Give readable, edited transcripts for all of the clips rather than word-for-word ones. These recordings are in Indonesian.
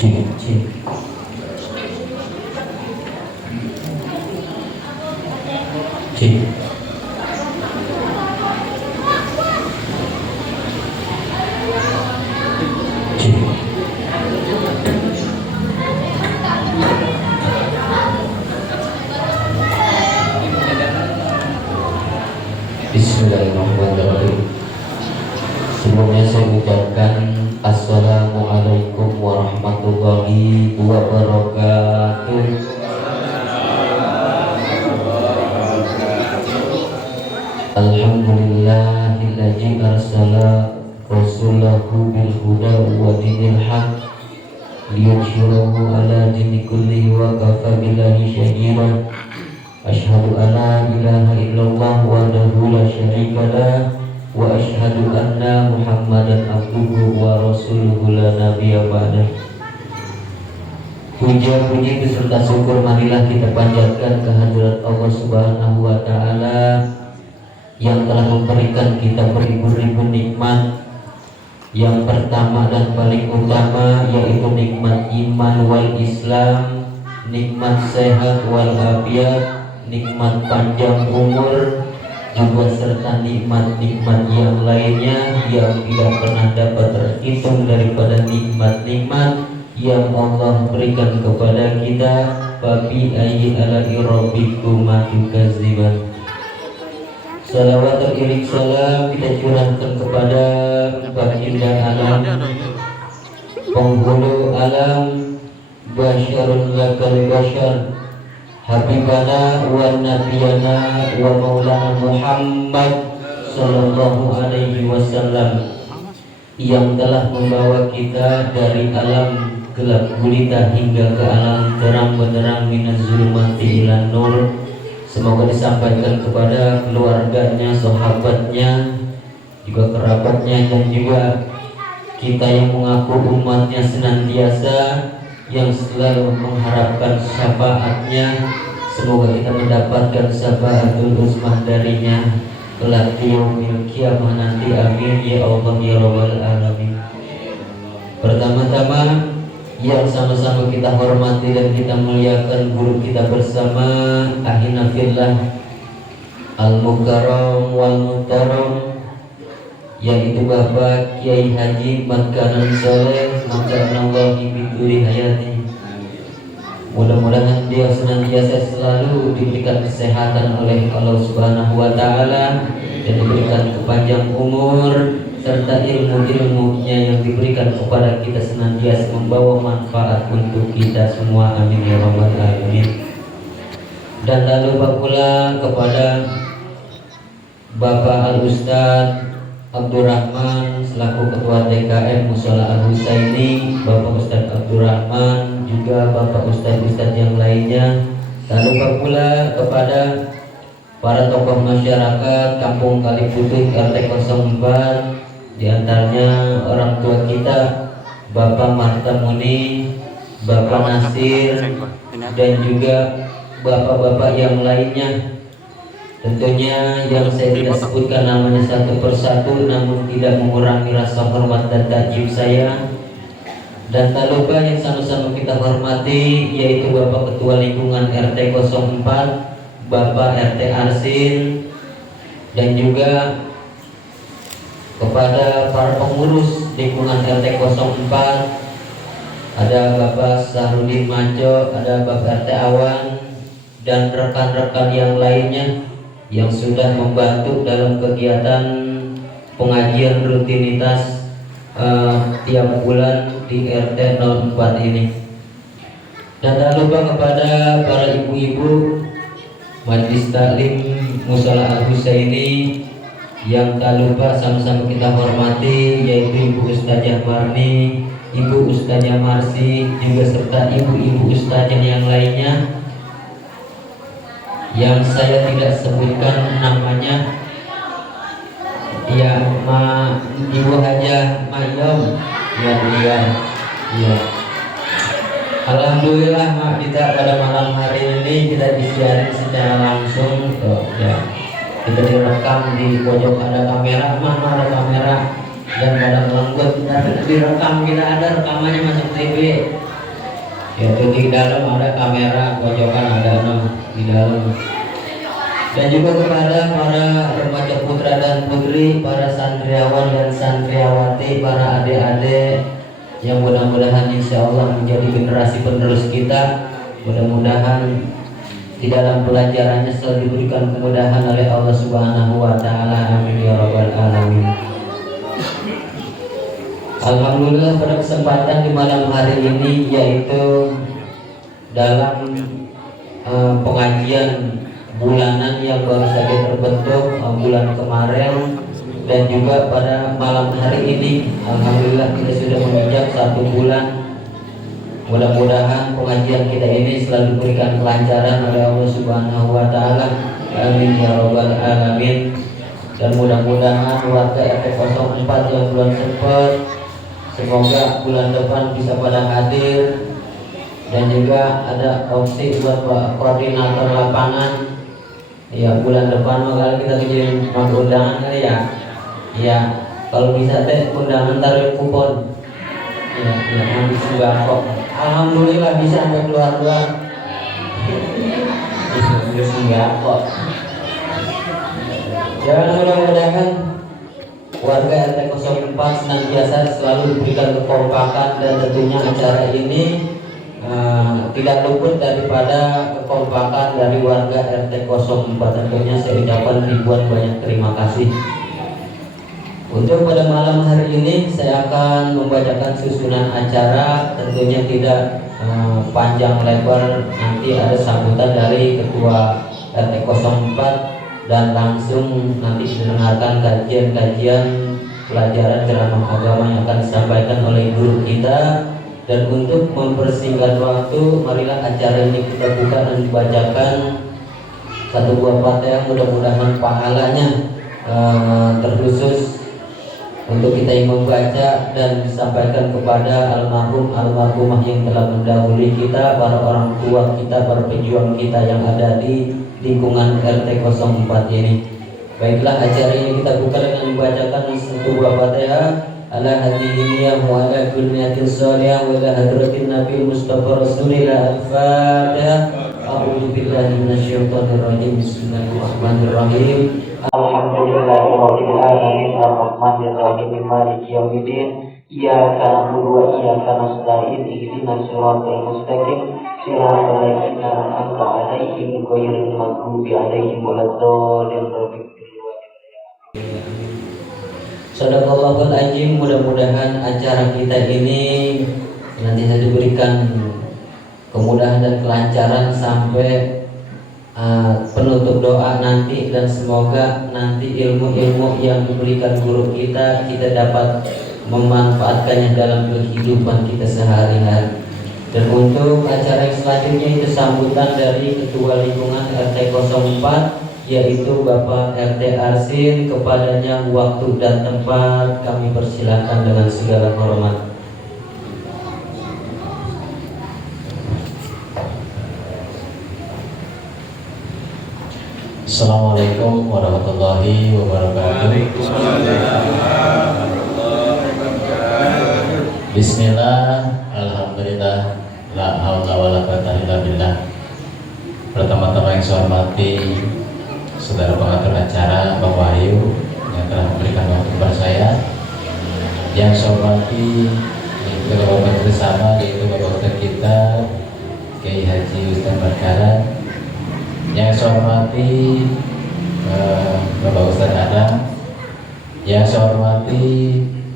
Cik, cik, cik. Bismillahirrahmanirrahim. Sebelumnya saya ucapkan Assalamualaikum warahmatullahi wabarakatuh. Alhamdulillahilladzi arsala rasulahu bil huda wa dinil haq liyudhhirahu ala dini kullihi wa kafa billahi shahida. Asyhadu an la ilaha illallah wahdahu la syarika lah wa asyhadu anna Muhammadan abduhu wa rasuluhu la nabiyya ba'dah. Puja-puji beserta syukur marilah kita panjatkan kehadirat Allah Subhanahu wa taala yang telah memberikan kita beribu-ribu nikmat. Yang pertama dan paling utama yaitu nikmat iman wal Islam, nikmat sehat wal afiat, nikmat panjang umur, juga serta nikmat-nikmat yang lainnya yang tidak pernah dapat terhitung daripada nikmat-nikmat yang Allah berikan kepada kita. Fabi ayyi ala'i rabbikuma tukadziban. Salawat teriring salam kita curahkan kepada baginda alam, penghulu alam, basyarun lakal basyar, habibana wa nabiyana wa maulana Muhammad sallallahu alaihi wasallam, yang telah membawa kita dari alam gelap gulita hingga ke alam terang benderang minaz zulmati ilan nur. Semoga disampaikan kepada keluarganya, sahabatnya, juga kerabatnya, dan juga kita yang mengaku umatnya senantiasa yang selalu mengharapkan syafaatnya. Semoga kita mendapatkan syafaatul uzmah darinya kelak di yaumil qiyamah nanti. Amin ya Allah ya rabbal alamin. Pertama-tama yang sama-sama kita hormati dan kita muliakan guru kita bersama ahina fillah al-mukarram wal muhtaram, yaitu Bapak Kiai Haji Makanan Soleh Makanallahu biduri hayati. Mudah-mudahan dia senantiasa selalu diberikan kesehatan oleh Allah Subhanahu wa taala dan diberikan kepanjang umur, serta ilmu-ilmunya yang diberikan kepada kita senantiasa membawa manfaat untuk kita semua. Amin ya rabbal alamin. Dan tak lupa pula kepada Bapak Al-Ustaz Abdurrahman selaku Ketua DKM Mushola Al-Husaini, Bapak Ustaz Abdurrahman, juga Bapak Ustaz-Ustaz yang lainnya. Tak lupa pula kepada para tokoh masyarakat Kampung Kaliputih RT 04, di antaranya orang tua kita Bapak Marta Muni, Bapak Nasir, dan juga bapak-bapak yang lainnya. Tentunya yang saya tidak sebutkan namanya satu persatu, namun tidak mengurangi rasa hormat dan takjub saya. Dan tak lupa yang sama-sama kita hormati yaitu Bapak Ketua Lingkungan RT 04, Bapak RT Arsin, dan juga kepada para pengurus lingkungan RT 04, ada Bapak Sahrudin Majo, ada Bapak RT Awan, dan rekan-rekan yang lainnya yang sudah membantu dalam kegiatan pengajian rutinitas tiap bulan di RT 04 ini. Dan tak lupa kepada para ibu-ibu Majelis Taklim Mushola Al-Husaini yang tak lupa sama-sama kita hormati, yaitu Ibu Ustazah Marni, Ibu Ustazah Marsi, juga serta ibu-ibu ustazah yang lainnya yang saya tidak sebutkan namanya. Ya, Ibu Hajah Mayom, ya. Alhamdulillah Mak, kita pada malam hari ini kita disiarin secara langsung ya. Kita direkam di pojok ada kamera, mana ada kamera dan pada melengkut, tapi direkam, kita ada rekamannya masuk TV. Yaitu di dalam ada kamera, pojokan ada 6 di dalam. Dan juga kepada para remaja putra dan putri, para santriawan dan santriawati, para adik-adik yang mudah-mudahan insya Allah menjadi generasi penerus kita. Mudah-mudahan di dalam pelajarannya selalu diberikan kemudahan oleh Allah Subhanahu wa taala. Amin ya rabbal alamin. Alhamdulillah pada kesempatan di malam hari ini, yaitu dalam pengajian bulanan yang baru saja terbentuk bulan kemarin, dan juga pada malam hari ini alhamdulillah kita sudah menginjak 1 bulan. Mudah-mudahan pengajian kita ini selalu diberikan kelancaran oleh Allah Subhanahu wa taala. Amin ya rabbal alamin. Dan mudah-mudahan warga RT 04 yang belum sempat, semoga bulan depan bisa pada hadir. Dan juga ada opsi buat Pak Koordinator lapangan. Ya, bulan depan kalau kita bikin undangan kali ya. Ya, kalau bisa teh undangan taruh kupon. Ya, nanti sembako. Alhamdulillah bisa sampai keluar-keluar. Bisa sembako. Dan mudah-mudahan warga RT 04 senantiasa selalu diberikan kekompakan, dan tentunya acara ini tidak luput daripada kekompakan dari warga RT 04. Tentunya saya ucapkan ribuan banyak terima kasih. Untuk pada malam hari ini saya akan membacakan susunan acara, tentunya tidak panjang lebar. Nanti ada sambutan dari Ketua RT 04 dan langsung nanti didengarkan kajian-kajian pelajaran ceramah agama yang akan disampaikan oleh guru kita. Dan untuk mempersingkat waktu, marilah acara ini kita buka dan dibacakan 1 buah Fatihah. Mudah-mudahan pahalanya terkhusus untuk kita yang membaca dan disampaikan kepada almarhumah yang telah mendahului kita, para orang tua kita, para pejuang kita yang ada di lingkungan RT 04 ini. Baiklah, acara ini kita buka dengan membacakan 1 buah Fatihah. Ala hadihi ya wa ala kulliyatin salihah wa ala hadratin Nabi Mustafa Rasulillah. Al-Fatihah. A'udzu billahi minasyaitonir rajim. Bismillahirrahmanirrahim. Alhamdulillahirabbil alamin arrahmanir rahim maliki yaumiddin. Iyyaka na'budu wa iyyaka nasta'in. Ihdinas siratal mustaqim. Siratal ladzina an'amta 'alaihim ghairil maghdubi 'alaihim waladdallin. Sadaqallahul azim. Mudah-mudahan acara kita ini nanti saya diberikan kemudahan dan kelancaran sampai penutup doa nanti, dan semoga nanti ilmu-ilmu yang diberikan guru kita dapat memanfaatkannya dalam kehidupan kita sehari-hari. Dan untuk acara yang selanjutnya itu sambutan dari Ketua Lingkungan RT 04, yaitu Bapak RT Arsin. Kepadanya waktu dan tempat kami persilakan dengan segala hormat. Assalamualaikum warahmatullahi wabarakatuh. Bismillah, alhamdulillah, la haula wala quwwata illa billah. Pertama-tama yang saya hormati saudara pengatur acara Bapak Wahyu yang telah memberikan waktu kepada saya. Yang saya hormati Bapak bersama, yaitu Bapak Ustaz kita Kiai Haji Ustaz Barkaran. Yang saya hormati Bapak Ustaz Adam. Yang saya hormati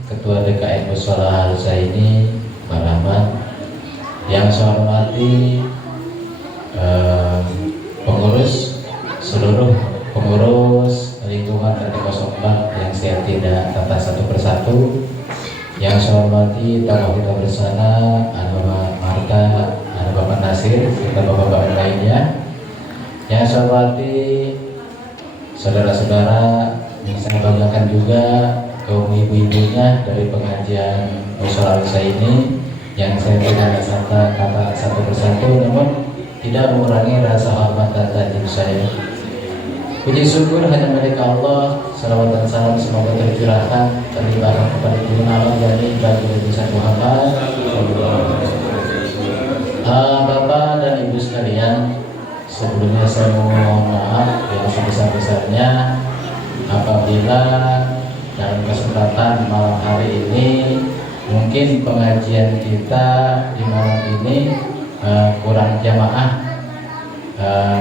Ketua DKM Mushola Al-Husaini Pak Rahmat. Yang saya hormati pengurus, seluruh pengurus lingkungan RT 04 yang saya tidak tata satu persatu. Yang saya hormati tokoh kita bersama, ada Bapak Marta, ada Bapak Nasir, serta bapak-bapak lainnya. Yang saya hormati saudara-saudara yang saya banggakan juga, kaum ibu-ibunya dari pengajian Mushola Al-Husaini yang saya tidak kata satu persatu, namun tidak mengurangi rasa hormat dan takjub saya. Puji syukur hanya milik Allah. Salawat dan salam semoga tercurahkan, terlimpahkan kepada junjungan Allah, yakni Nabi Muhammad Bapak dan Ibu sekalian, sebelumnya saya mohon maaf yang sebesar-besarnya apabila dalam kesempatan malam hari ini mungkin pengajian kita di malam ini kurang jamaah.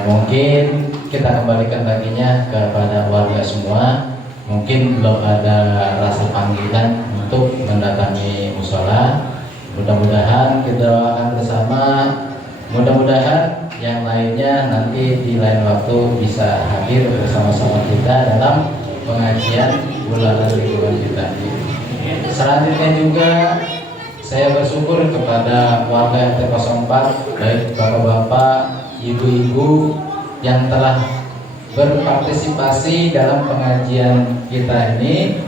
Mungkin kita kembalikan laginya kepada warga semua. Mungkin belum ada rasa panggilan untuk mendatangi musola. Mudah-mudahan kita doakan bersama. Mudah-mudahan yang lainnya nanti di lain waktu bisa hadir bersama-sama kita dalam pengajian bulanan lingkungan kita. Selanjutnya juga saya bersyukur kepada warga RT 04, baik bapak-bapak, ibu-ibu yang telah berpartisipasi dalam pengajian kita ini.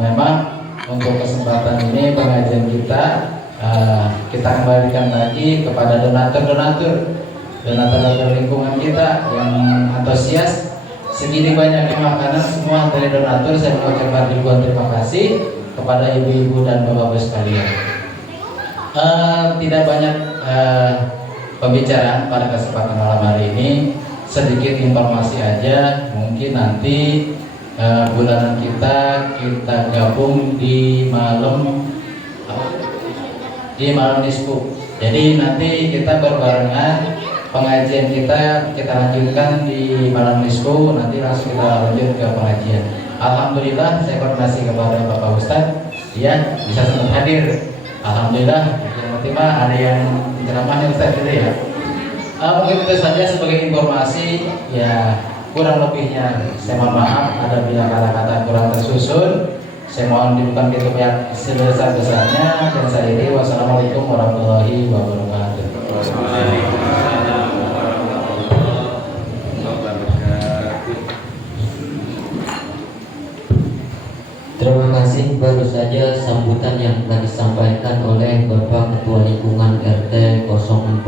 Memang untuk kesempatan ini pengajian kita kembalikan lagi kepada donatur lingkungan kita yang antusias. Segini banyaknya makanan semua dari donatur, saya mengucapkan ribuan terima kasih kepada ibu-ibu dan bapak-bapak sekalian. Tidak banyak pembicaraan pada kesempatan malam hari ini, sedikit informasi aja. Mungkin nanti bulanan kita gabung di malam nisfu. Jadi nanti kita berbarengan pengajian kita lanjutkan di malam nisfu, nanti langsung kita lanjut ke pengajian. Alhamdulillah saya koordinasi kepada Bapak Ustadz, ya bisa sempat hadir. Alhamdulillah. Yang pertama ada yang ceramahnya Ustadz dulu ya. Mungkin itu saja sebagai informasi, ya kurang lebihnya saya mohon maaf ada bila kata-kata kurang tersusun. Saya mohon dibuka pintu yang sebesar-besarnya dan saya ini wassalamualaikum warahmatullahi wabarakatuh. Terima kasih. Baru saja sambutan yang telah disampaikan oleh Bapak Ketua Lingkungan RT 04.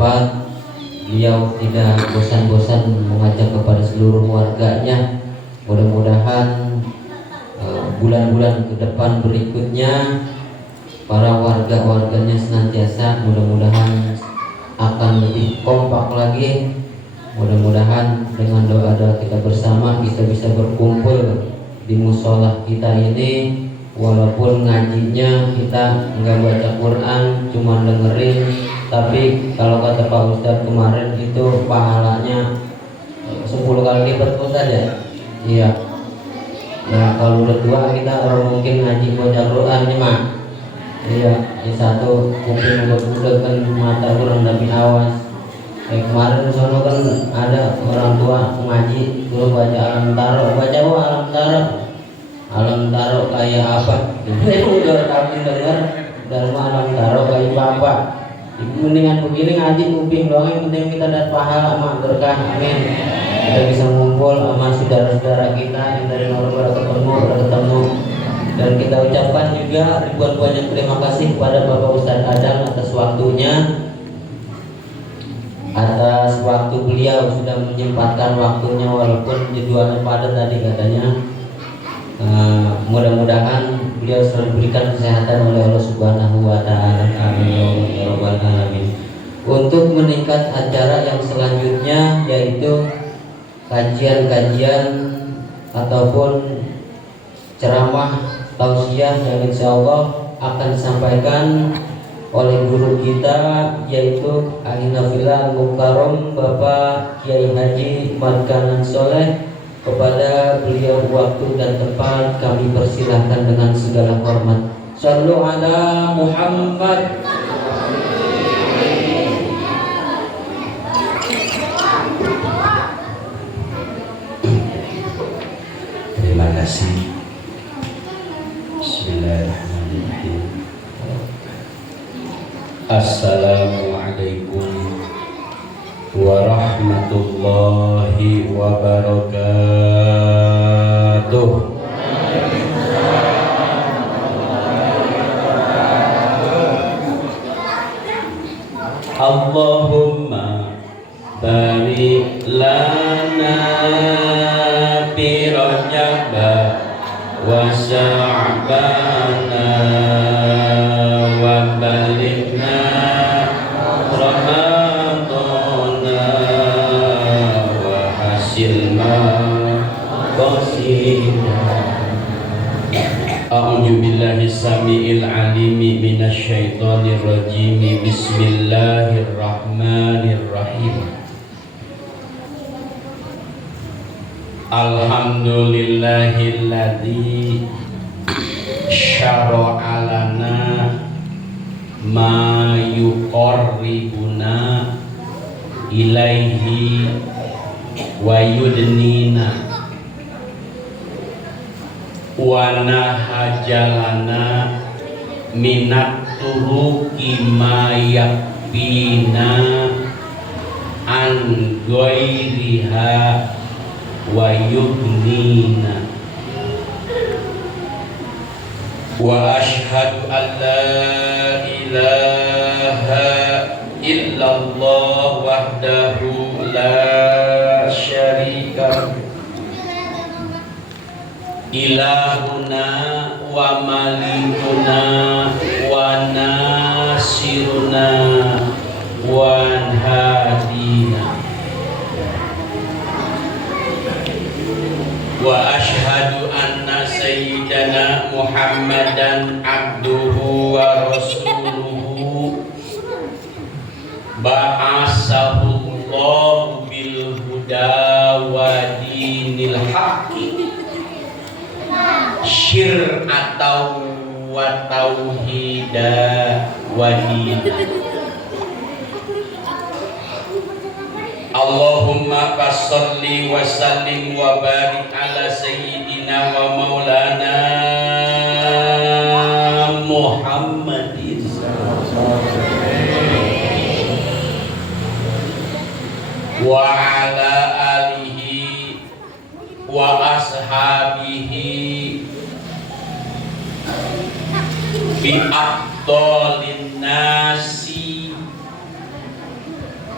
Beliau tidak bosan-bosan mengajak kepada seluruh warganya. Mudah-mudahan bulan-bulan ke depan berikutnya para warga-warganya senantiasa mudah-mudahan akan lebih kompak lagi. Mudah-mudahan dengan doa-doa kita bersama kita bisa berkumpul di musola kita ini, walaupun ngajinya kita nggak baca Quran, cuma dengerin, tapi kalau kata Pak Ustadz kemarin itu pahalanya 10 kali lipat Ustadz ya. Iya. Nah kalau udah tua kita orang mungkin ngaji baca Quran nih mak. Iya, di satu kuping udah kan mata kurang tapi awas. Kemarin sono kan ada orang tua ngaji dulu baca alam taro, alam taro kayak apa? Udah kami dengar dalam alam taro kayak apa? Mendingan begini ngaji kuping doang, yang penting kita dapat pahala mak, berkah, amin. Kita bisa ngumpul sama saudara-saudara kita yang dari luar ketemu. Dan kita ucapkan juga ribuan banyak terima kasih kepada Bapak Ustadz Adam atas waktunya, atas waktu beliau sudah menyempatkan waktunya walaupun jadwalnya padat tadi katanya. Mudah-mudahan beliau selalu diberikan kesehatan oleh Allah Subhanahu wa Ta'ala. Amin ya rabbal alamin. Untuk meningkat acara yang selanjutnya yaitu kajian-kajian ataupun ceramah tausiah yang insya Allah akan disampaikan oleh guru kita yaitu Ahinafillah Mukarram Bapak Kiai Haji Markanan Soleh. Kepada beliau waktu dan tempat kami persilahkan dengan segala hormat. Shallu ala Muhammad. Terima kasih. Bismillahirrahmanirrahim. Assalamualaikum warahmatullahi wabarakatuh. Allahumma barik lana fi Rajab wa Sya'ban wa balighna Ramadan qasida. A'udzu billahi samiil alimi minasy syaithanir rajim. Bismillahirrahmanirrahim. Alhamdulillahilladzi syara'a lana ma yuqarribuna ilaihi wa yudnina wa nahajalana minat turuki ma yakbina an ghairiha wa yudnina. Wa ashhadu an la ilaha illallah wahdahu la syarika ilahuna wa malikuna wa nasiruna wa hadina. Wa ashhadu anna sayyidana Muhammadan abduhu wa rasuluhu ba'asahu Allah bil huda wa dinil haqqi syir'atau wa tauhida wa dina. Allahumma fasholli wa sallim wa barik ala sayyidina wa maulana Muhammadin wa ala alihi wa ashabihi bi afdalin nasi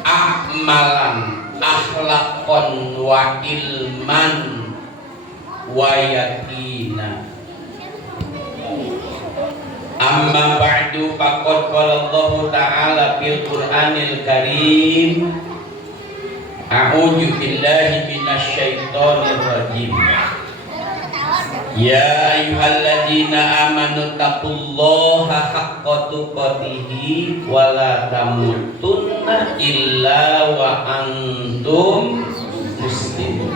a'malan akhlaqan wa ilman wa yaqina. Amma ba'du faqad qala Allah ta'ala fil Qur'anil Karim a'udzu billahi minasy syaithanir rajim. Ya ayyuhalladzina amanu taqullaha haqqa tuqatih wa la tamutunna illa wa antum muslimun.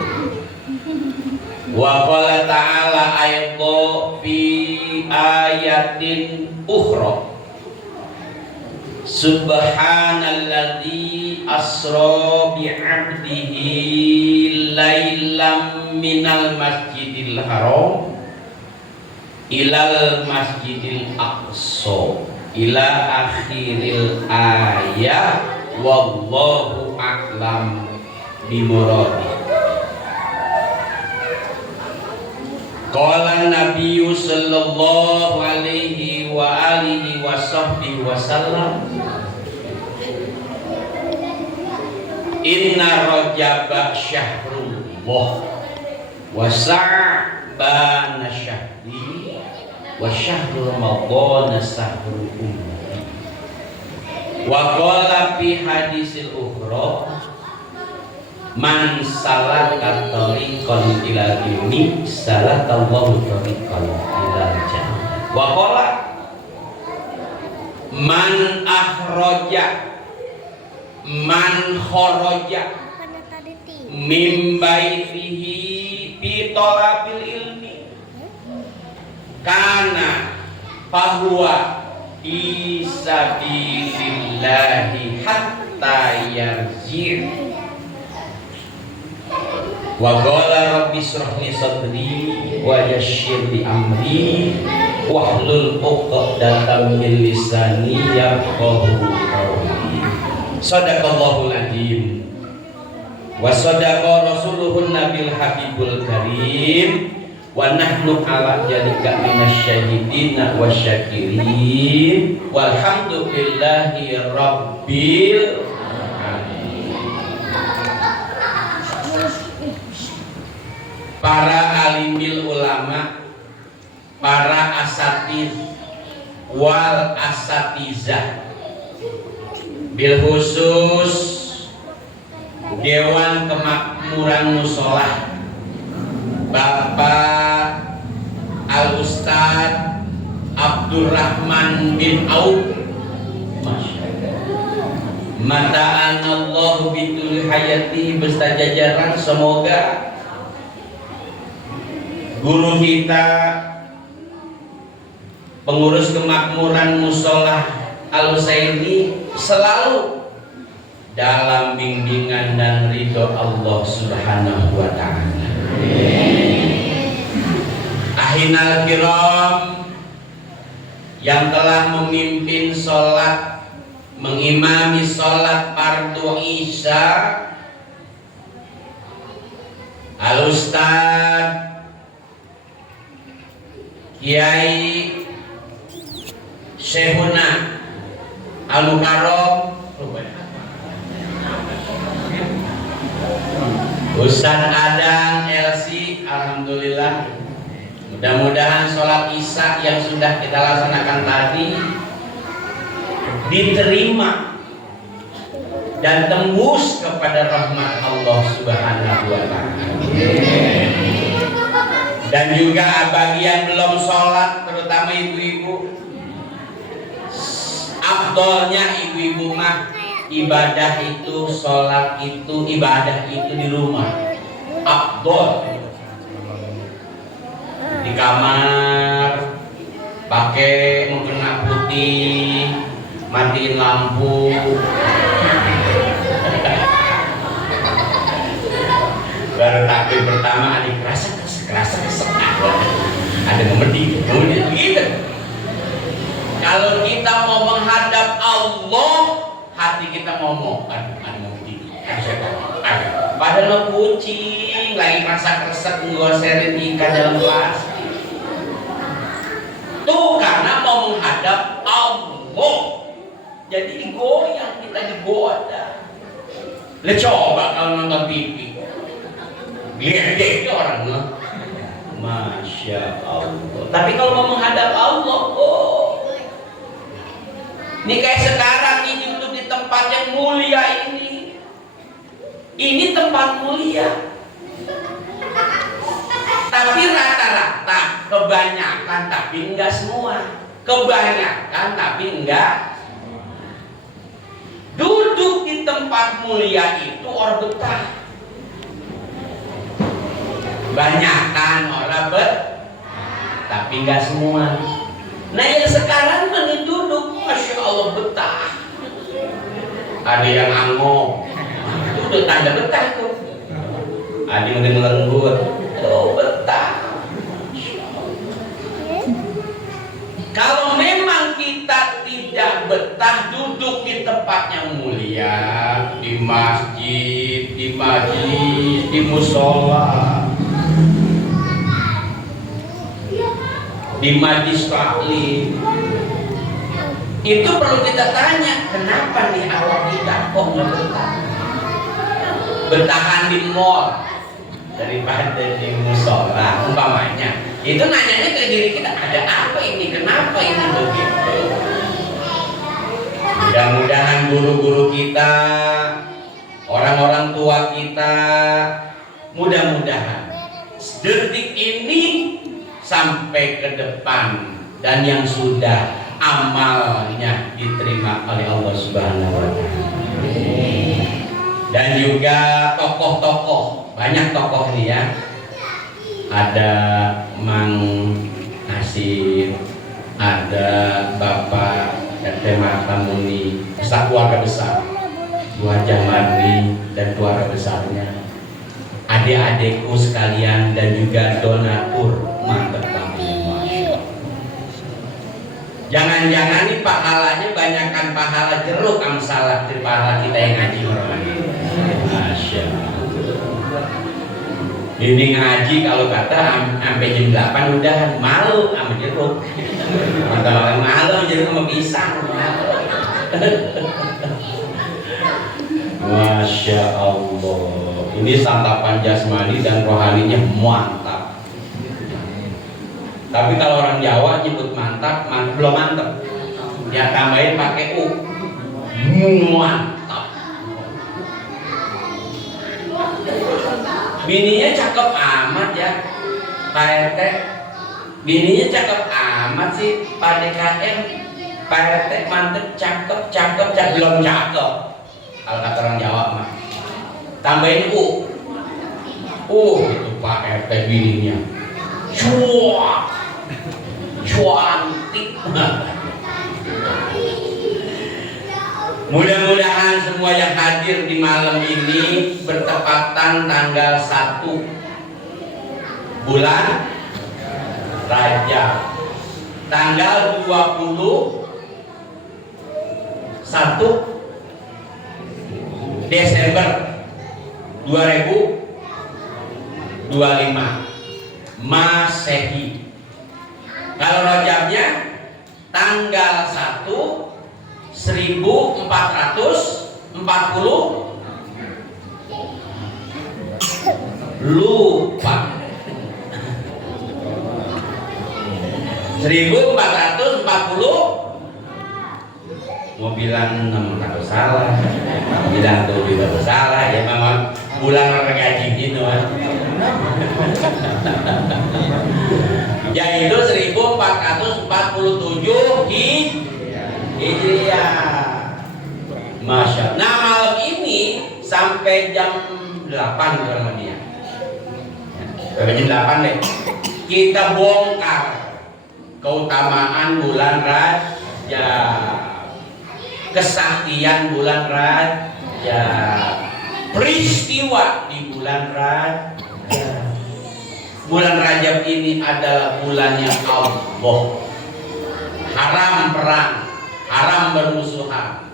Wa qala ta'ala ayat fi ayatin ukhra Subhanalladzi asra bi'abdihi lailam minal masjidil haram ilal masjidil aqsa ila akhiril ayat wallahu a'lam bimuradi. Qala nabiyyu sallallahu alaihi wa alihi wa sahbihi wa sallam inna rajaba syahrullah wa sa'bana syahri wa syahru ramadhana sahrul ummah. Wa qala fi hadisil ukhra man salaka tariqan ila ilmi salakallahu tariqan ila jannah. Wa qala man kharaja min baitihi bi talabil ilmi kana fahuwa fi sabilillahi hatta yarji'. Wa qala rabbi shrah li sadri wa yassir li amri wahlul 'uqdatam min lisani yafqahu qawli. Shadaqallahul adzim wa shadaqa rasuluhun nabil habibul karim wa nahnu ala dzalika minasyahidin wa syakirin walhamdulillahi rabbil para alimil ulama, para asatiz wal asatizah, bil khusus Dewan Kemakmuran Musolah Bapak Al Ustad Abdurrahman bin Auf, mata'an Allah bitul hayati beserta jajaran. Semoga guru kita, pengurus kemakmuran Musola Al Husaini, selalu dalam bimbingan dan ridho Allah Subhanahu wa ta'ala. Ahinal kiram yang telah memimpin sholat, mengimami sholat fardu Isya, Al Ustad Kiai Syekhuna Al Mukarram Ustaz Adang LC, alhamdulillah. Mudah-mudahan sholat Isya yang sudah kita laksanakan tadi diterima dan tembus kepada rahmat Allah Subhanahu wa ta'ala. Dan juga bagian belum sholat, terutama ibu-ibu, afdolnya ibu-ibu mah ibadah itu, sholat itu, ibadah itu di rumah. Afdol di kamar pakai mukena putih, matiin lampu, baru takbir pertama adik kerasa ada memedi gitu. Kalau kita mau menghadap Allah, hati kita ngomong ada memedi, padahal kucing lagi rasa keresek ngoserin ikan dalam plastik. Tuh karena mau menghadap Allah, jadi digoyang, kita digoda. Coba kalau nonton TV, gede orang loh, masya Allah. Tapi kalau mau menghadap Allah, oh, ini kayak sekarang ini duduk di tempat yang mulia ini tempat mulia. Tapi rata-rata, kebanyakan tapi enggak semua, kebanyakan tapi enggak. Duduk di tempat mulia itu orang betah, banyakan orang tapi enggak semua. Nah yang sekarang ini duduk, masya Allah betah. Ada yang angok, itu udah tanda betah tuh. Ada yang lembut, tuh betah. Kalau memang kita tidak betah duduk di tempat yang mulia, di masjid, di musola, di majlis taklim, itu perlu kita tanya, kenapa nih awak kita kok nggak betah? Betahan di mall daripada di musola umpamanya. Itu nanyanya ke diri kita, ada apa ini, kenapa ini begitu? Mudah-mudahan guru-guru kita, orang-orang tua kita, mudah-mudahan detik ini sampai ke depan dan yang sudah amalnya diterima oleh Allah Subhanahu wa ta'ala. Dan juga tokoh-tokoh, banyak tokoh nih ya. Ada Mang Asir, ada Bapak RT Matamuni, keluarga besar, Bu Hajah Marni dan keluarga besarnya, adik-adikku sekalian dan juga donatur, mantap banget, masya Allah. Jangan-jangan nih pahalanya banyakkan pahala jeruk amsalah dari pahala kita yang ngaji orang. Masya Allah. Ini ngaji kalau kata sampai jam 8 udah malu sama jeruk. Mantap malu jeruk sama pisang. Masya Allah. Ini santapan jasmani dan rohaninya mantap. Tapi kalau orang Jawa nyebut mantap, belum mantap. Dia tambahin pakai u. Mantap. Bininya cakep amat ya. Pak RT, bininya cakep amat sih, Pak DKM. Pak RT mantep, cakep, belum cakep. Kalau kata orang Jawa mah. Tambahin U. Itu Pak RT bininya. Cuantik. Mudah-mudahan semua yang hadir di malam ini bertepatan tanggal 1 bulan Rajab, tanggal 21 Desember 2025 Masehi. Kalau Rajabnya tanggal 1 1440 lupa 1440 mau bilang 6 takut salah, bilang 7 takut salah, ya memang bulan orang gaji gitu kan. Yaitu 1447 Hijriah. Masya Allah. Nah malam ini sampai jam 8 kurang lebih ya. Sampai jam 8 deh. Kita bongkar keutamaan bulan Rajab, kesaktian bulan Rajab, peristiwa di bulan Rajab. Bulan Rajab ini adalah bulannya Allah. Haram perang, haram bermusuhan.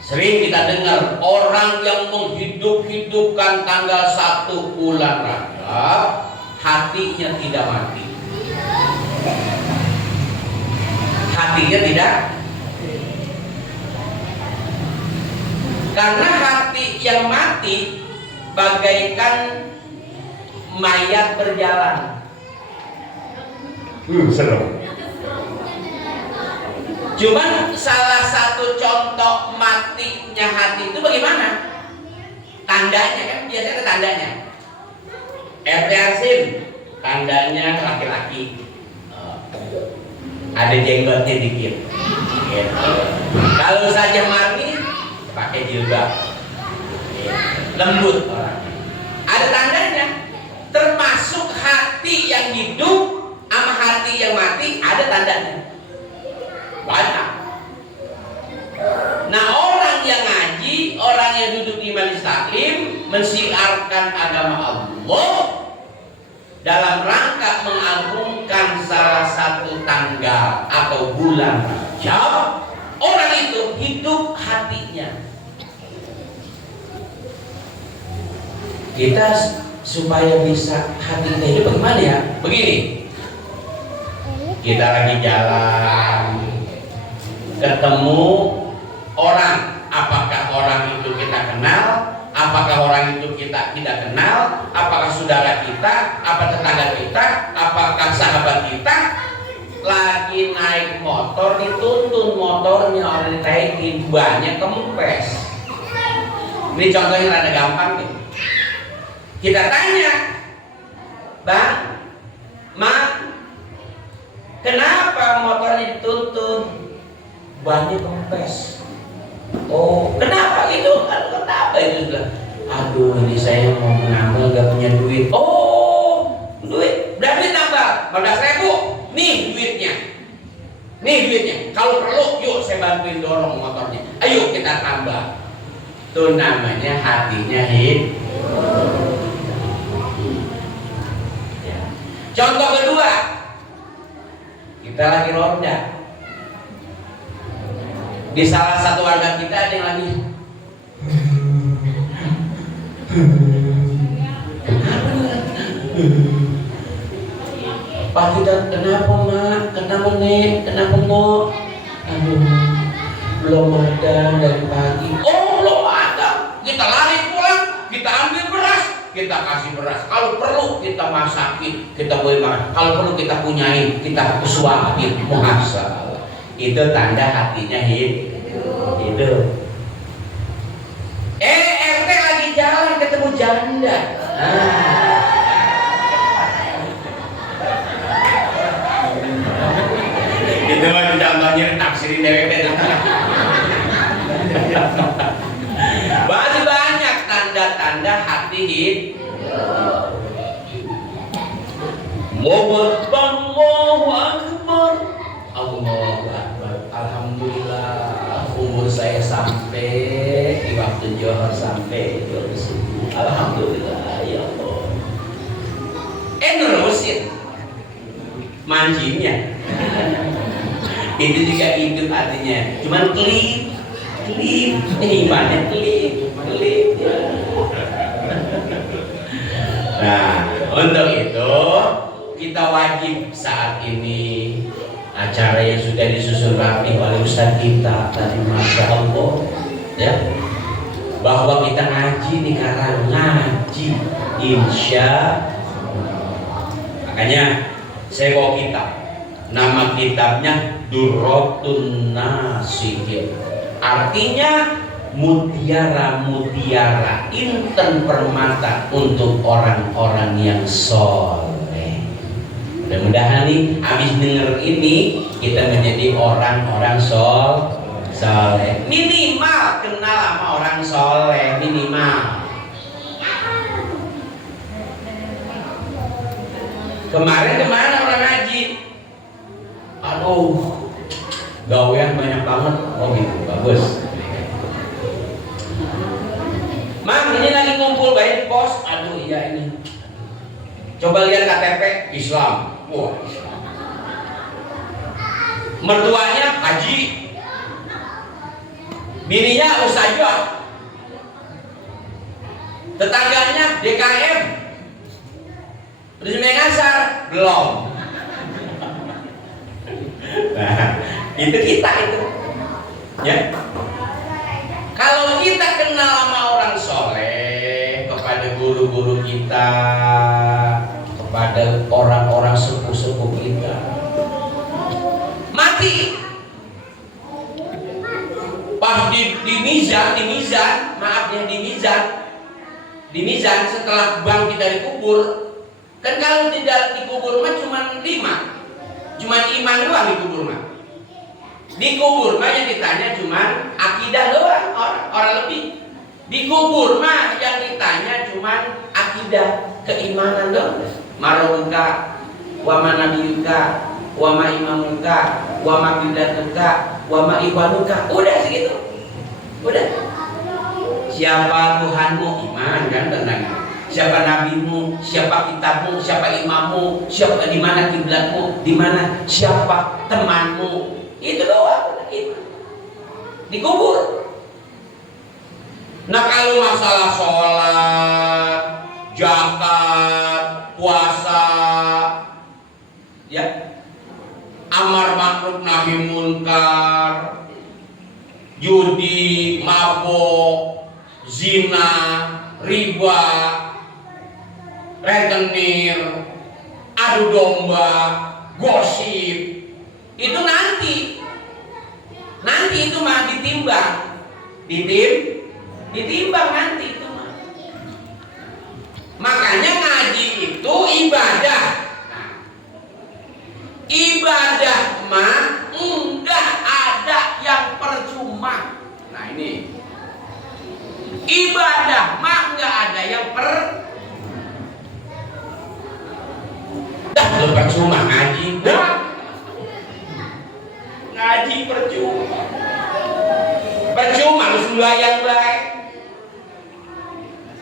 Sering kita dengar orang yang menghidup-hidupkan tanggal 1 bulan Rajab, hatinya tidak mati. Hatinya tidak. Karena hati yang mati bagaikan mayat berjalan. Serem. Cuman salah satu contoh matinya hati itu bagaimana? Tandanya kan biasanya ada tandanya. RT Arsim, tandanya laki-laki, ada jenggotnya dikit. Kalau saja mati pakai jilbab, lembut orang. Ada tandanya. Termasuk hati yang hidup sama hati yang mati ada tandanya. Banyak. Nah orang yang ngaji, orang yang duduk di majelis taklim, mensiarkan agama Allah dalam rangka mengagungkan salah satu tanggal atau bulan Rajab, orang itu hidup hatinya. Kita supaya bisa hati kita hidup bagaimana ya? Begini, kita lagi jalan, ketemu orang, apakah orang itu kita kenal, apakah orang itu kita tidak kenal, apakah saudara kita, apa tetangga kita, apakah sahabat kita, lagi naik motor dituntun motornya orang ditaikin, banyak kempes. Ini contohnya rada gampang nih. Kita tanya, Bang, Mak, kenapa motornya dituntun? Banyak kempes. Oh, kenapa itu? Kenapa itu? Aduh, ini saya mau menambal gak punya duit. Oh, duit. Berapa tambah? 15.000. Nih duitnya. Nih duitnya. Kalau perlu, yuk saya bantuin dorong motornya. Ayo kita tambah. Itu namanya hatinya hidup. Contoh kedua, kita lagi ronda. Di salah satu warga kita ada yang lagi Pak kita kenapa Mak? Kenapa Nek? Kenapa Nok? Aduh, belum ada dari pagi. Oh belum ada. Kita lari pulang, kita ambil beras, kita kasih beras. Kalau perlu kita masakin, kita boleh makan. Kalau perlu kita punyain, kita suapin. Masalah. Itu tanda hatinya hidup. RT lagi jalan ketemu janda. Allahu Akbar. Allahu Akbar. Alhamdulillah umur saya sampai di waktu Johor, sampai di waktu subuh. Alhamdulillah ya Allah. Nerusin mancingnya. Itu juga hidup artinya. Cuman klip imannya klip ya. Nah, untuk itu kita wajib saat ini acara yang sudah disusun rapi oleh Ustadz kita tadi, Masya Allah ya, bahwa kita ngaji nih karena ngaji insya Allah. Makanya saya bawa kitab, nama kitabnya Durratun Nasihin, artinya mutiara-mutiara inten permata untuk orang-orang yang soleh. Mudah-mudahan nih habis denger ini kita menjadi orang-orang soleh. Minimal kenal sama orang soleh, minimal. Kemarin kemana orang ngaji? Aduh, gawean banyak banget. Oh gitu, bagus. Mang, ini lagi ngumpul baik pos. Aduh iya ini. Coba lihat KTP Islam. Wah, Islam. Mertuanya haji. Bininya ustazah. Tetangganya DKM. Udah sampai ngasar? Belum. Nah, itu kita itu. Ya. Kalau kita kenal sama orang soleh, kepada guru-guru kita, kepada orang-orang sepuh-sepuh kita, mati. Pas di mizan, maaf ya, di mizan setelah bangkit dari kubur, kan kalau tidak dikubur mah cuma 5, cuma iman doang dikubur mah. Di kubur mah yang ditanya cuma akidah doang, orang lebih. Di kubur mah yang ditanya cuma akidah, keimanan doang. Marobuka, wa ma nabiyuka, wa ma imamuka, wa ma qibatuka, wa ma ikhwanuka. Udah segitu. Udah. Siapa Tuhanmu? Iman kan tentang itu. Siapa nabimu, siapa kitabmu, siapa imammu, siapa di mana kiblatmu, di mana siapa temanmu. Itu doang, itu dikubur. Nah kalau masalah sholat, zakat, puasa, ya, amar ma'ruf nahi munkar, judi, mabok, zina, riba, rentenir, adu domba, gosip, itu nanti itu mah ditimbang nanti itu mah. Makanya ngaji itu ibadah. Nah, ibadah mah enggak ada yang percuma. Nah ini ibadah mah enggak ada yang percuma ngaji. Ngaji percuma lu sembahyang baik.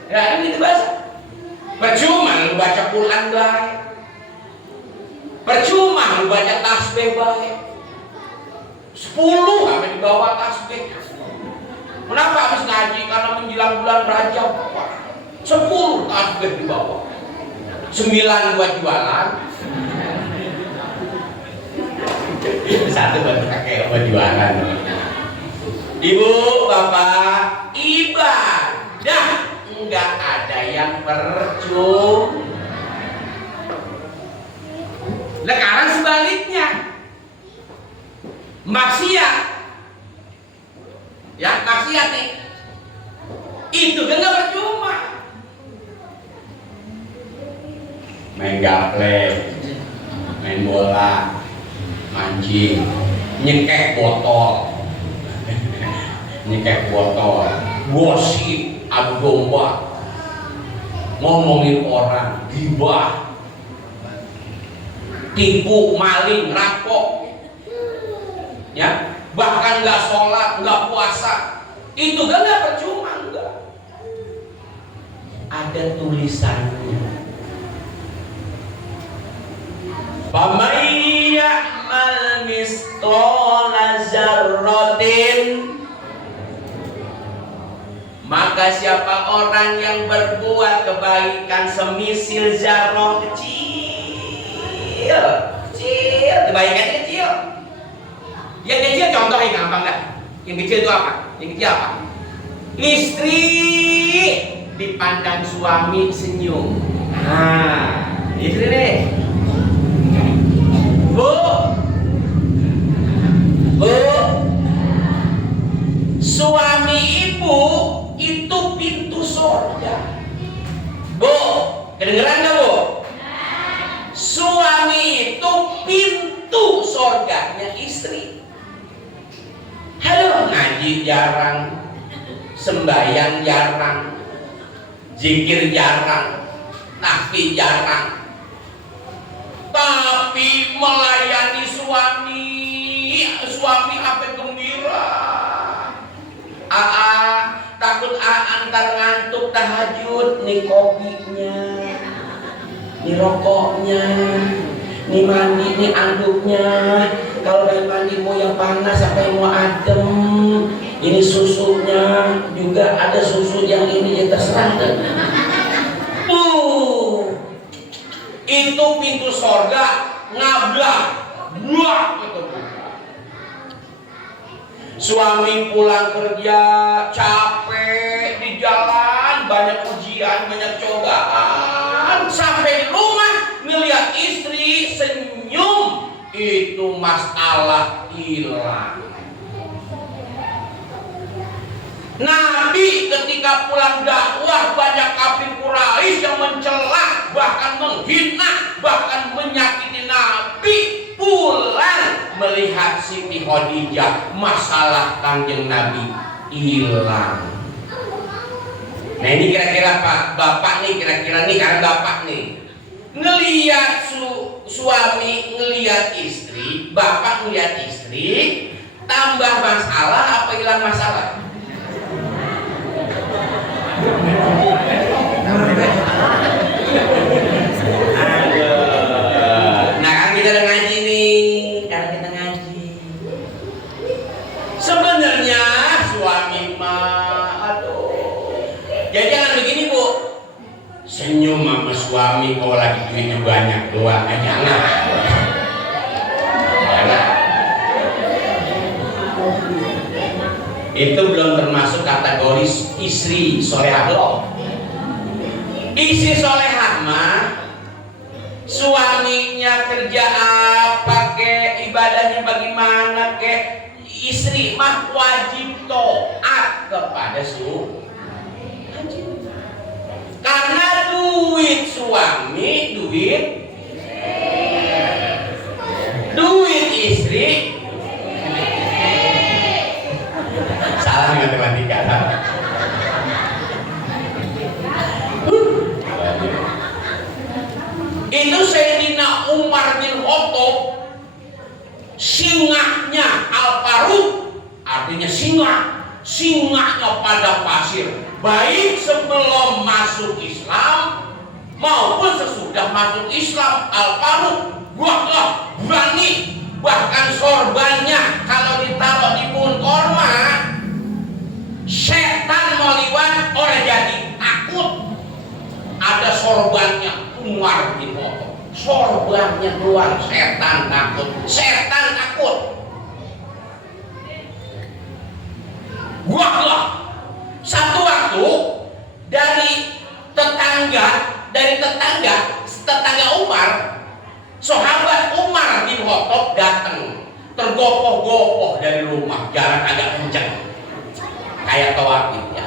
Ya ini itu bahasa. Percuma lu baca Quran baik. Percuma lu baca tasbih baik. 10 sampai di bawah tasbih. Kenapa habis ngaji? Karena menjelang bulan Rajab. 10 tasbih di bawah. 9 buat jualan. Satu buat kakek buat jualan. Ibu, bapak, ibadah enggak ada yang percuma. Sekarang sebaliknya, maksiat, ya maksiat nih, itu kan enggak percuma. Main gaple, main bola, mancing, nyekek botol, gosip, adu domba, ngomongin orang, gibah, tipu, maling, rampok, ya, bahkan nggak sholat, nggak puasa, itu kan nggak percuma, enggak. Ada tulisannya. Faman ya'mal misqala dzarratin, maka siapa orang yang berbuat kebaikan semisil zarrah kecil, kebaikan kecil. Yang kecil contoh yang gampang dah. Yang kecil itu apa? Yang kecil apa? Istri dipandang suami senyum. Nah, istri nih. Bu, suami ibu itu pintu surga. Bu, kedengeran gak bu? Suami itu pintu surganya istri. Halo, ngaji jarang, sembahyang jarang, zikir jarang, takbir jarang, tapi melayani suami apa gembira. Takut antar ngantuk tahajud, nih kopinya, nih rokoknya, nih mandi, nih anduknya. Kalau dari mandi mau yang panas apa yang mau adem, ini susunya juga ada susu yang ini ya terserah. Itu pintu sorga ngablah, buah itu. Suami pulang kerja capek di jalan, banyak ujian, banyak cobaan, sampai rumah ngelihat istri senyum, itu masalah hilang. Nabi ketika pulang dakwah banyak kafir Quraisy yang mencela, bahkan menghina, bahkan menyakiti Nabi. Pulang melihat Siti Khadijah, masalah Kanjeng Nabi hilang. Nah ini kira-kira Pak, Bapak nih kira-kira nih karena Bapak nih ngelihat suami ngelihat istri, Bapak ngelihat istri, tambah masalah apa hilang masalah? Nah kan kita udah ngaji nih, karena kita ngaji. Sebenarnya suami mah, aduh. Jadi jangan begini bu, senyum sama suami kalau lagi duitnya banyak doang, jangan. Itu belum termasuk kategori istri solehah loh. Istri solehah mah suaminya kerja apa ke, ibadahnya bagaimana ke, istri mah wajib taat kepada suami. Karena duit suami, duit istri. Salah matematika. Itu Sayyidina Umar bin Khattab, singanya Al-Faruq, artinya singanya pada pasir, baik sebelum masuk Islam maupun sesudah masuk Islam. Al-Faruq buahlah berani, bahkan sorbannya kalau ditaruh di pohon korma, setan mau liwat orang jadi takut. Ada sorbannya Umar bin Khattab, sorbannya keluar, setan takut. Buahlah satu waktu dari tetangga Umar, sahabat Umar bin Khattab datang tergopoh-gopoh dari rumah, jalan agak kencang kayak tawafin ya.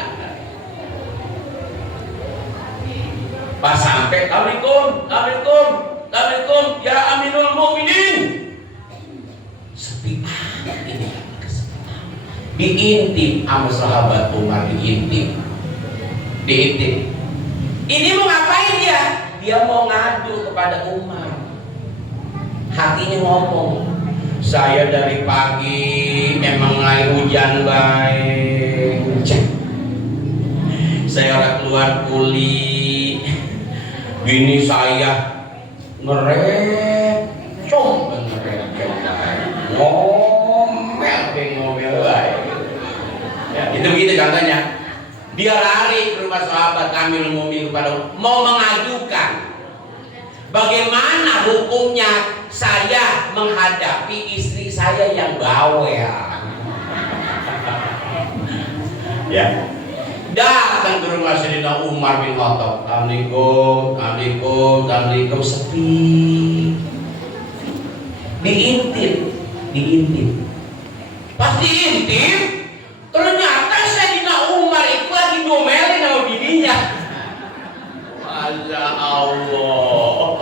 Pas sampai, Assalamualaikum ya Aminul Mukminin. Sepi ini, diintip sama sahabat Umar, diintip. Ini mau ngapain dia? Dia mau ngadu kepada Umar. hatinya ngomong, saya dari pagi emang mulai hujan baik, saya udah keluar kuli, bini saya ngerecong ngomel baik. Ya, itu begitu contohnya. Dia lari ke rumah sahabat Amil Mu'minin kepada mau mengajukan bagaimana hukumnya saya menghadapi istri saya yang bawel. Ya. Datang ke rumah Sayyidina Umar bin Khattab. Assalamualaikum, sepi. Diintip. Pas diintip, ternyata Sayyidina Umar itu lagi ngomelin sama bininya. Masya Allah.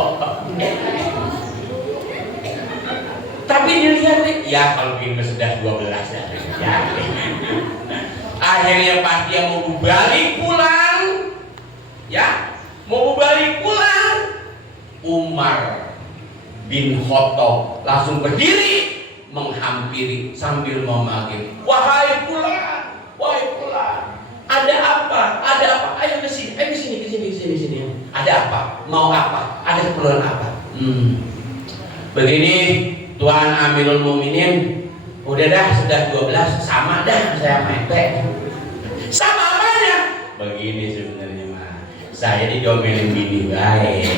Tapi dilihat ya kalau bini sudah 12 ya. Akhirnya pas dia mau balik pulang, ya, Umar bin Khattab langsung berdiri menghampiri sambil memanggil, wahai pulang, ada apa? Ayo ke sini. Ada apa? Mau apa? Ada keperluan apa? Begini, Tuan Amirul Mukminin, udah dah sudah 12 sama dah saya main teh. Sama apanya? Begini sebenarnya mah, saya didomelin bini baik.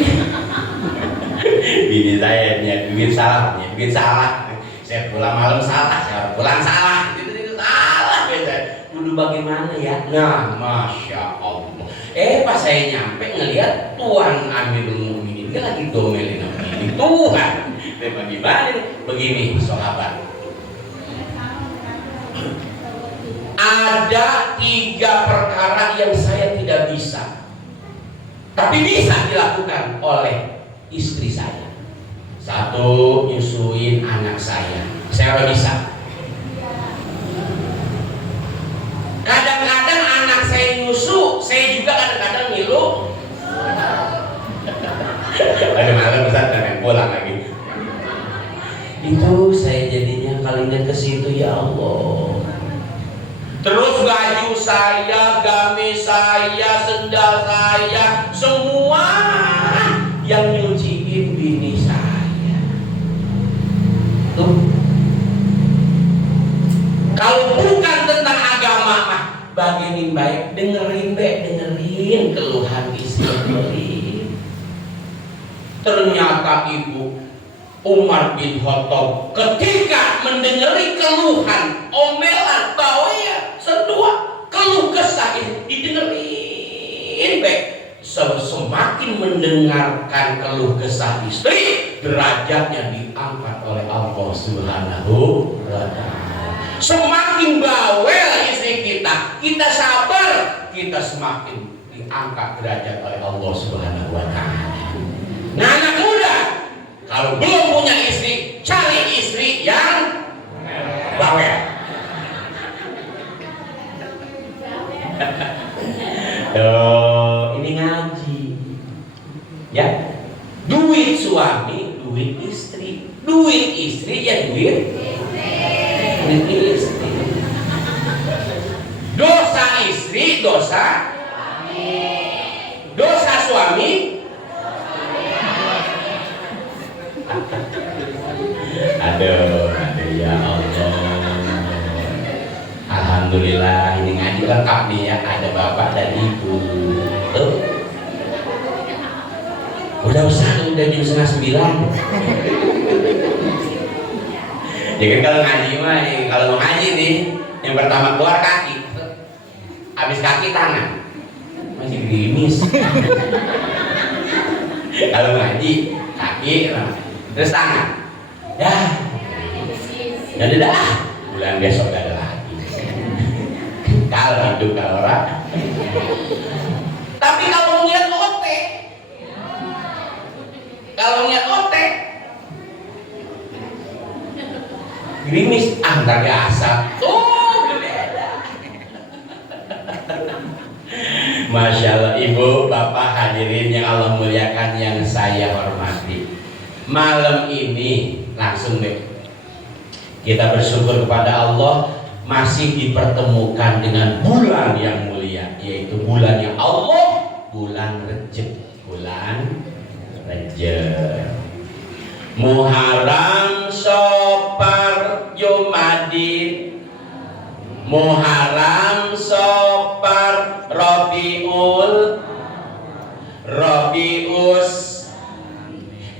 Bini saya punya duit salah. Saya pulang malam salah, saya pulang salah. Itu salah beda. Kudu bagaimana ya? Nah, Masya Allah. Pas saya nyampe ngelihat Tuan Amirul Mukminin dia lagi domelin sama bini Tuhan. Bagaimana? Begini sahabat. Ada 3 perkara yang saya tidak bisa, tapi bisa dilakukan oleh istri saya. 1, nyusuin anak saya udah bisa. Kadang-kadang anak saya nyusu, saya juga kadang-kadang ngilu. Ada malam Ustaz dan pulang lagi. Itu saya jadinya kalinya ke situ, ya Allah. Terus baju saya, gamis saya, sendal saya, semua yang nyuciin bini saya. Tuh. Kalau bukan tentang agama mah, bagian baik dengerin keluhan istri. Ternyata Ibu Umar bin Khattab ketika mendengari keluhan, omelan, bawel, sedua, keluh kesah didengerin baik. Semakin mendengarkan keluh kesah istri, derajatnya diangkat oleh Allah Subhanahu wa Ta'ala. Semakin bawel istri kita sabar, kita semakin diangkat derajat oleh Allah Subhanahu wa Ta'ala. Nah, anak muda, kalau belum punya istri, cari istri yang bawel. Ini ngaji, ya. Duit suami, duit istri, ya duit istri. Dosa istri, dosa suami. Aduh ya Allah. Alhamdulillah ini ngaji lengkap nih ya, ada bapak dan ibu. Udah usah, udah jam 8:30. Jadi kalau ngaji mah, kalau mau ngaji nih, yang pertama keluar kaki, habis kaki tangan, masih gerimis. Kalau ngaji kaki, terus tangan. Jadi dah, bulan besok gak ada lagi. Kalau hidup kalau orang. Tapi kalau ngeliat otek, gerimis, ntar biasa. Beda. Masya Allah, ibu, bapak hadirin yang Allah muliakan, yang saya hormati. malam ini langsung deh kita bersyukur kepada Allah masih dipertemukan dengan bulan yang mulia, yaitu bulan yang Allah, bulan Rejab. Bulan Rejab, Muharram, Safar, Jumadil, Muharram, Safar, Rabius,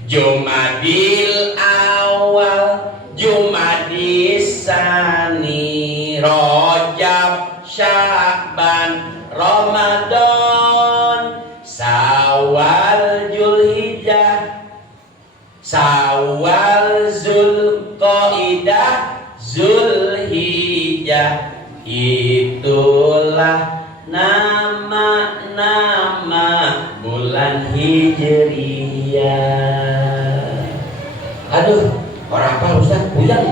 Jumadil awal, Jumadis sani, Rajab, Sya'ban, Ramadan, Syawal, Zulhijjah, Syawal, Zulqaidah, Zulhijjah. Itulah nama-nama bulan Hijriyah. Aduh, orang apa Ustaz? Puyang.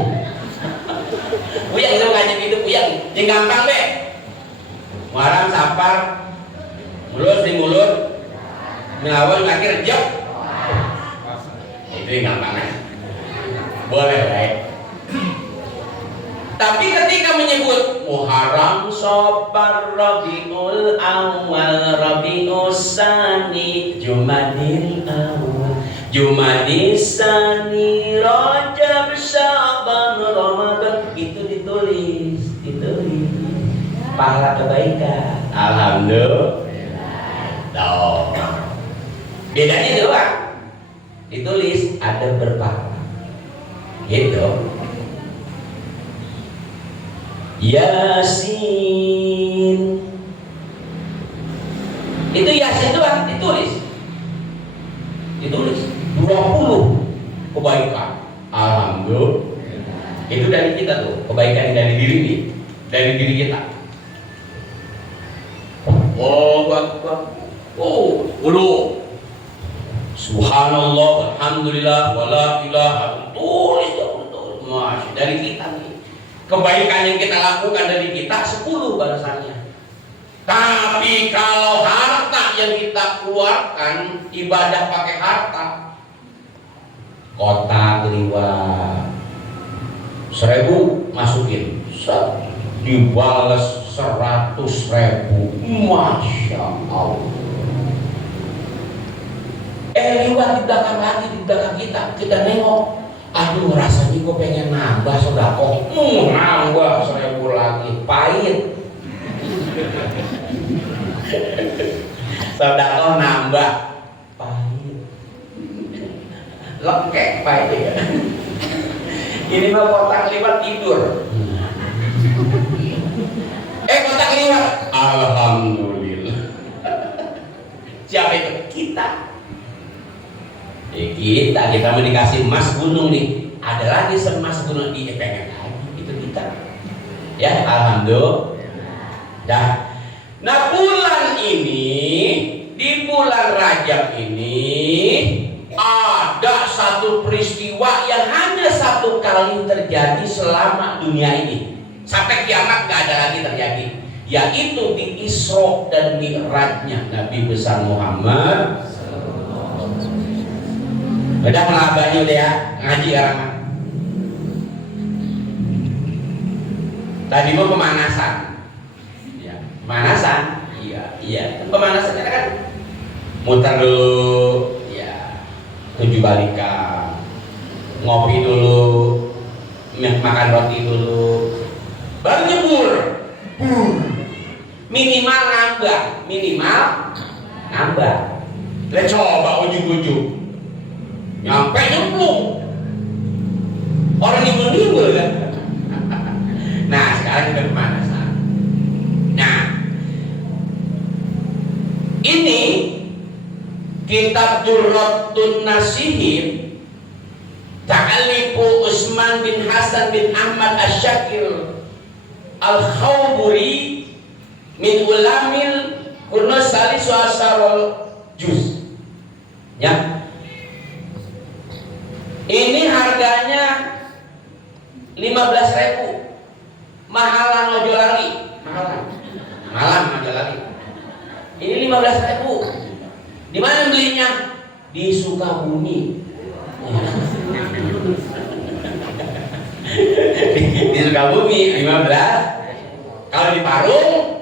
Puyang itu ngajak itu puyang. Yang gampang deh. Muharram, Safar, mulut di mulut, melawan lagi Rejab. Itu yang gampang. Boleh, baik. Tapi ketika menyebut Muharram, Safar, Rabiul Awal, Rabius Tsani, Jumadil Awal, Jumadis Tsani, Rajab, Sya'ban, Ramadan, itu ditulis pahala kebaikan. Alhamdulillah. Tuh. Bedanya doang. Ditulis ada berpahala. Gitu. Yasin, itu Yasin doang ditulis 20 kebaikan. Alhamdulillah. Itu dari kita tuh, kebaikan dari diri kita. Oh, Akbar. Oh, ulu. Subhanallah, alhamdulillah, wala ilaha. Tulis Masya, dari kita nih. Kebaikan yang kita lakukan dari kita 10 balasannya. Tapi kalau harta yang kita keluarkan, ibadah pakai harta, kotak liwat 1000 masukin, dibalas 100.000. Masya Allah. Liwat di belakang lagi, di belakang kita nengok. Aduh, rasanya gue pengen nambah sodako. Nambah 1000 lagi, pahit. Sodako nambah, pahit. Lekek pahit ya. Ini mah kotak liwat tidur. Kotak liwat, alhamdulillah. Siapa itu? Kita. Kita mau dikasih emas gunung nih, ada lagi emas gunung di pengen lagi, itu kita ya, alhamdulillah. Nah bulan ini, di bulan Rajab ini ada satu peristiwa yang hanya satu kali terjadi selama dunia ini, sampai kiamat gak ada lagi terjadi, yaitu di Isra dan Mi'rajnya Nabi besar Muhammad. Udah melabanya udah ya, ngaji sekarang. Tadi mau pemanasan. Ya, pemanasan. Iya. Pemanasan kan muter dulu, ya. 7 balikan. Ngopi dulu, makan roti dulu. Baru nyebur. Minimal nambah. Lah coba ujug-ujug. Nyampe nyemplung, orang nimbul kan. Nah sekarang kita pemanasan. Nah ini kitab Durratun Nasihin Ta'alifu Utsman bin Hasan bin Ahmad Asy-Syakir Al-Khawburi min ulamil Qurnas Salis wa Asarul Juz. Ya. Ini harganya 15.000. Mahalan ojo lali. Mahalan ojo lali. Ini 15.000. Di mana belinya? Di Sukabumi. Di Sukabumi 15. Kalau di Parung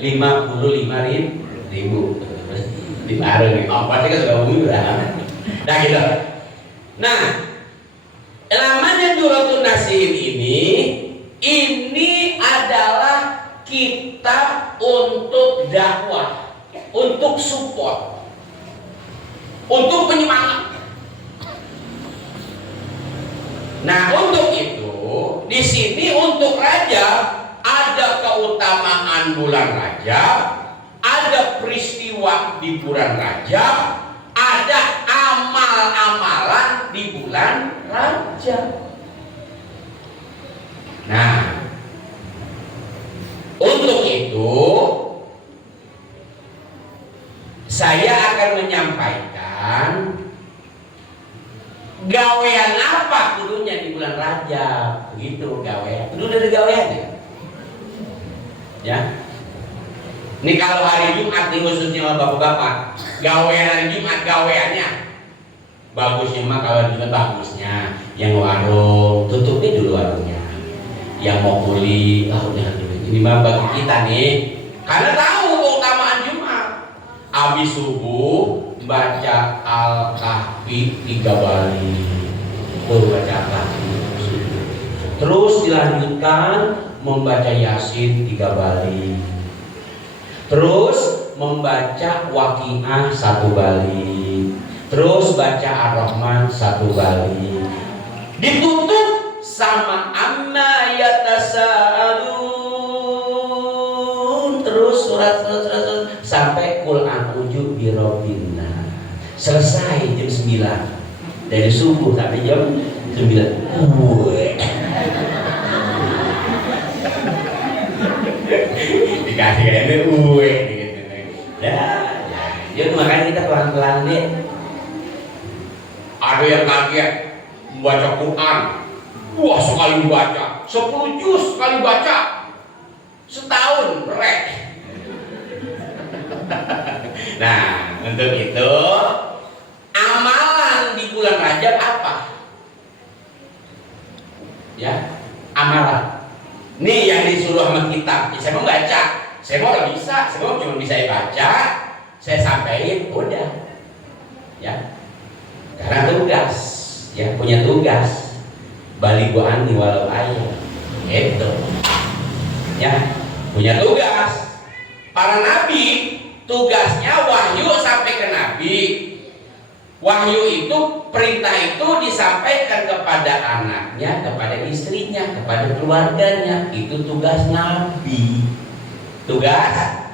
55.000 di Parung nih. Oh, berarti kan Sukabumi berapa? Nah gitu. Nah, namanya Duratun Nasihin ini adalah kitab untuk dakwah, untuk support, untuk penyemangat. Nah, untuk itu di sini untuk Rajab ada keutamaan bulan Rajab, ada peristiwa di bulan Rajab, ada amal-amalan di bulan Rajab. Nah, untuk itu saya akan menyampaikan gawean apa kudunya di bulan Rajab, begitu gawean. Kudu dari gawean ya. Ini kalau hari Jumat nih khususnya sama bapak-bapak, gawean hari Jumat gaweannya bagusnya mah kalau Jumat bagusnya yang warung tutupnya dulu warungnya. Yang mau kuli, udah ini mah bagi kita nih, karena tahu keutamaan Jumat. Habis subuh baca Al-Kahfi 3 kali, baca Al-Kahfi. Terus dilanjutkan membaca Yasin 3 kali. Terus membaca Waqiah 1 kali. Terus baca Ar-Rahman 1 kali. Ditutup sama amma yatasaalun. Terus surat sampai Qul a'udzu birabbin nas. Selesai jam 9. Dari subuh sampai jam 9. Dikasih ini uwe gitu. Ya, makanya kita pelan-pelan deh. Ada yang kaget membaca Quran. Wah, sekali baca 10 juz sekali baca setahun rek. Nah, untuk itu amalan di bulan Rajab apa? Ya, amalan. Nih yang disuruh sama kitab. Ya, saya mau baca, saya mau udah bisa, saya mau cuma bisa baca, saya sampaikan udah. Ya, karena tugas, ya punya tugas. Baligo ani walau ayat, itu. Ya, punya tugas. Para nabi tugasnya wahyu sampai ke nabi. Wahyu itu, perintah itu disampaikan kepada anaknya, kepada istrinya, kepada keluarganya. Itu tugas nabi. Tugas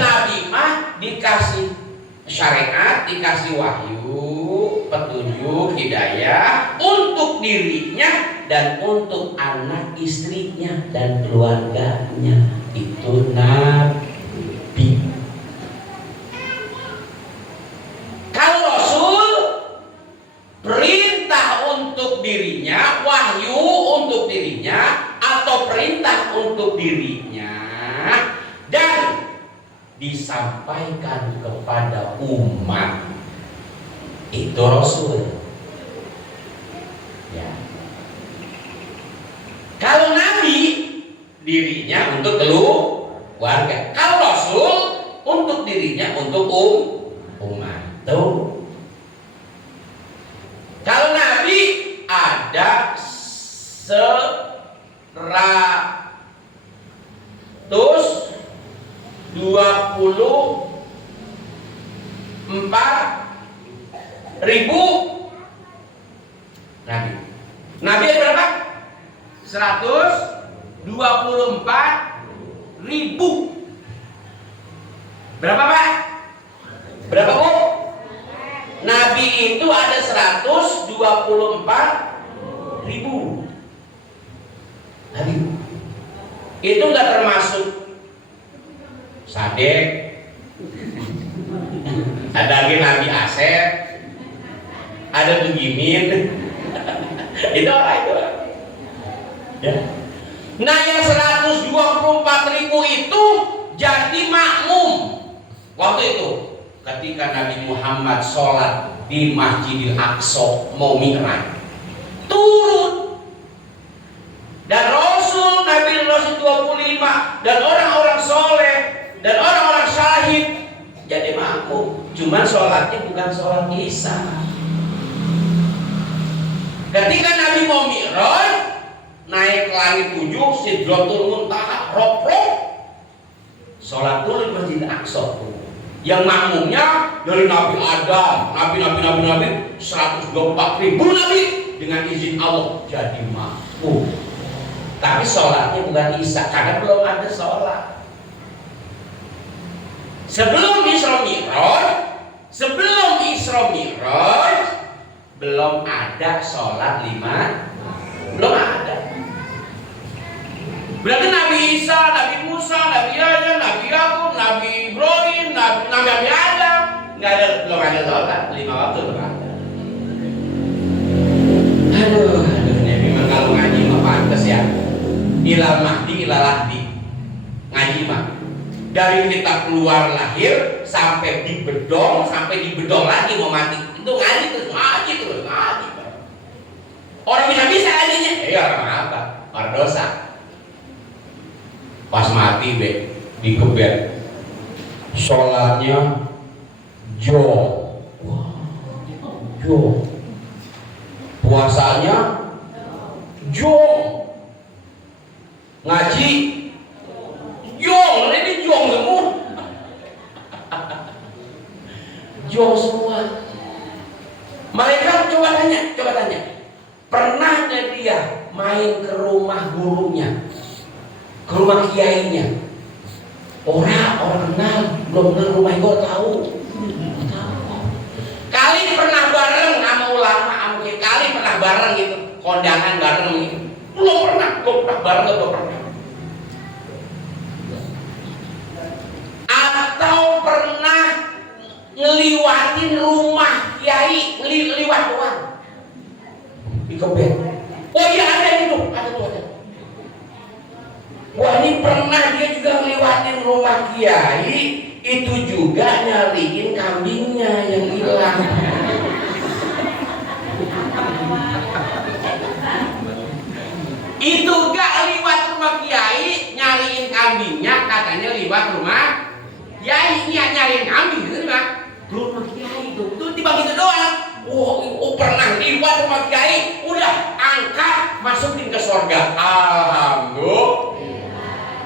nabi mah dikasih syariat, dikasih wahyu, petunjuk, hidayah untuk dirinya dan untuk anak istrinya dan keluarganya. Itu nabi. Kalau Rasul perintah untuk dirinya, wahyu untuk dirinya, atau perintah untuk dirinya dan disampaikan kepada umat, itu Rasul. Ya. Kalau Nabi dirinya untuk keluarga, kalau Rasul untuk dirinya untuk umat. Tuh. Kalau Nabi ada 124.000 Nabi. Nabi ada berapa? 124.000. Berapa Pak? Berapa Bu? Nabi itu ada 124.000 Nabi. Itu nggak termasuk Sadek, ada lagi Nabi Asep, ada Tugimin. Itu orang itu. Ya. Nah yang 124.000 itu jadi makmum waktu itu. ketika Nabi Muhammad sholat di Masjidil Aqsa mau mi'raj, turun. Dan Rasul, Nabi Rasul 25 dan orang-orang soleh dan orang-orang syahid jadi makmum. Cuman sholatnya bukan sholat isya. Ketika Nabi mau mi'raj, naik ke langit 7, Sidratul Muntaha, rob-rob, sholat dulu di Masjid Aqsa. Yang makmumnya dari Nabi Adam, Nabi 124.000 Nabi dengan izin Allah jadi makmum. Tapi sholatnya bukan isya karena belum ada sholat. Sebelum Isra Mi'raj belum ada sholat 5, belum ada. Berarti Nabi Isa, Nabi Musa, Nabi Yahya, Nabi Yakub, Nabi Ibrahim, Nabi Adam belum ada sholat 5 waktu belum ada. Aduh, ini memang kalau ngaji mah pantas ya. Ilal mahdi ilalahdi ngaji mah dari kita keluar lahir sampai di bedong lagi mau mati itu ngaji terus. Orang bisa ngajinya orang apa? Orang dosa. Pas mati dikebet sholatnya jong, puasanya jong, ngaji jong, ini jong semua, jong semua. Mereka coba tanya, pernah nggak dia main ke rumah gurunya, ke rumah kiainya? Orang kenal, belum kenal rumah gue tahu. Kali pernah bareng sama ulama, kali pernah bareng gitu, kondangan bareng gitu. Belum pernah bareng, belum pernah. Atau pernah ngeliwatin rumah kiai, ngeliwat doang di kebet. Oh iya ada itu, ada. Wah ini pernah dia juga ngeliwatin rumah kiai, itu juga nyariin kambingnya yang hilang. Itu gak liwat rumah kiai nyariin kambingnya, katanya liwat rumah kiai nyariin kambing gitu kan? Rumah kiai itu tiba gitu doang. Oh pernah liwat rumah kiai, udah angkat masukin ke surga. Alhamdulillah.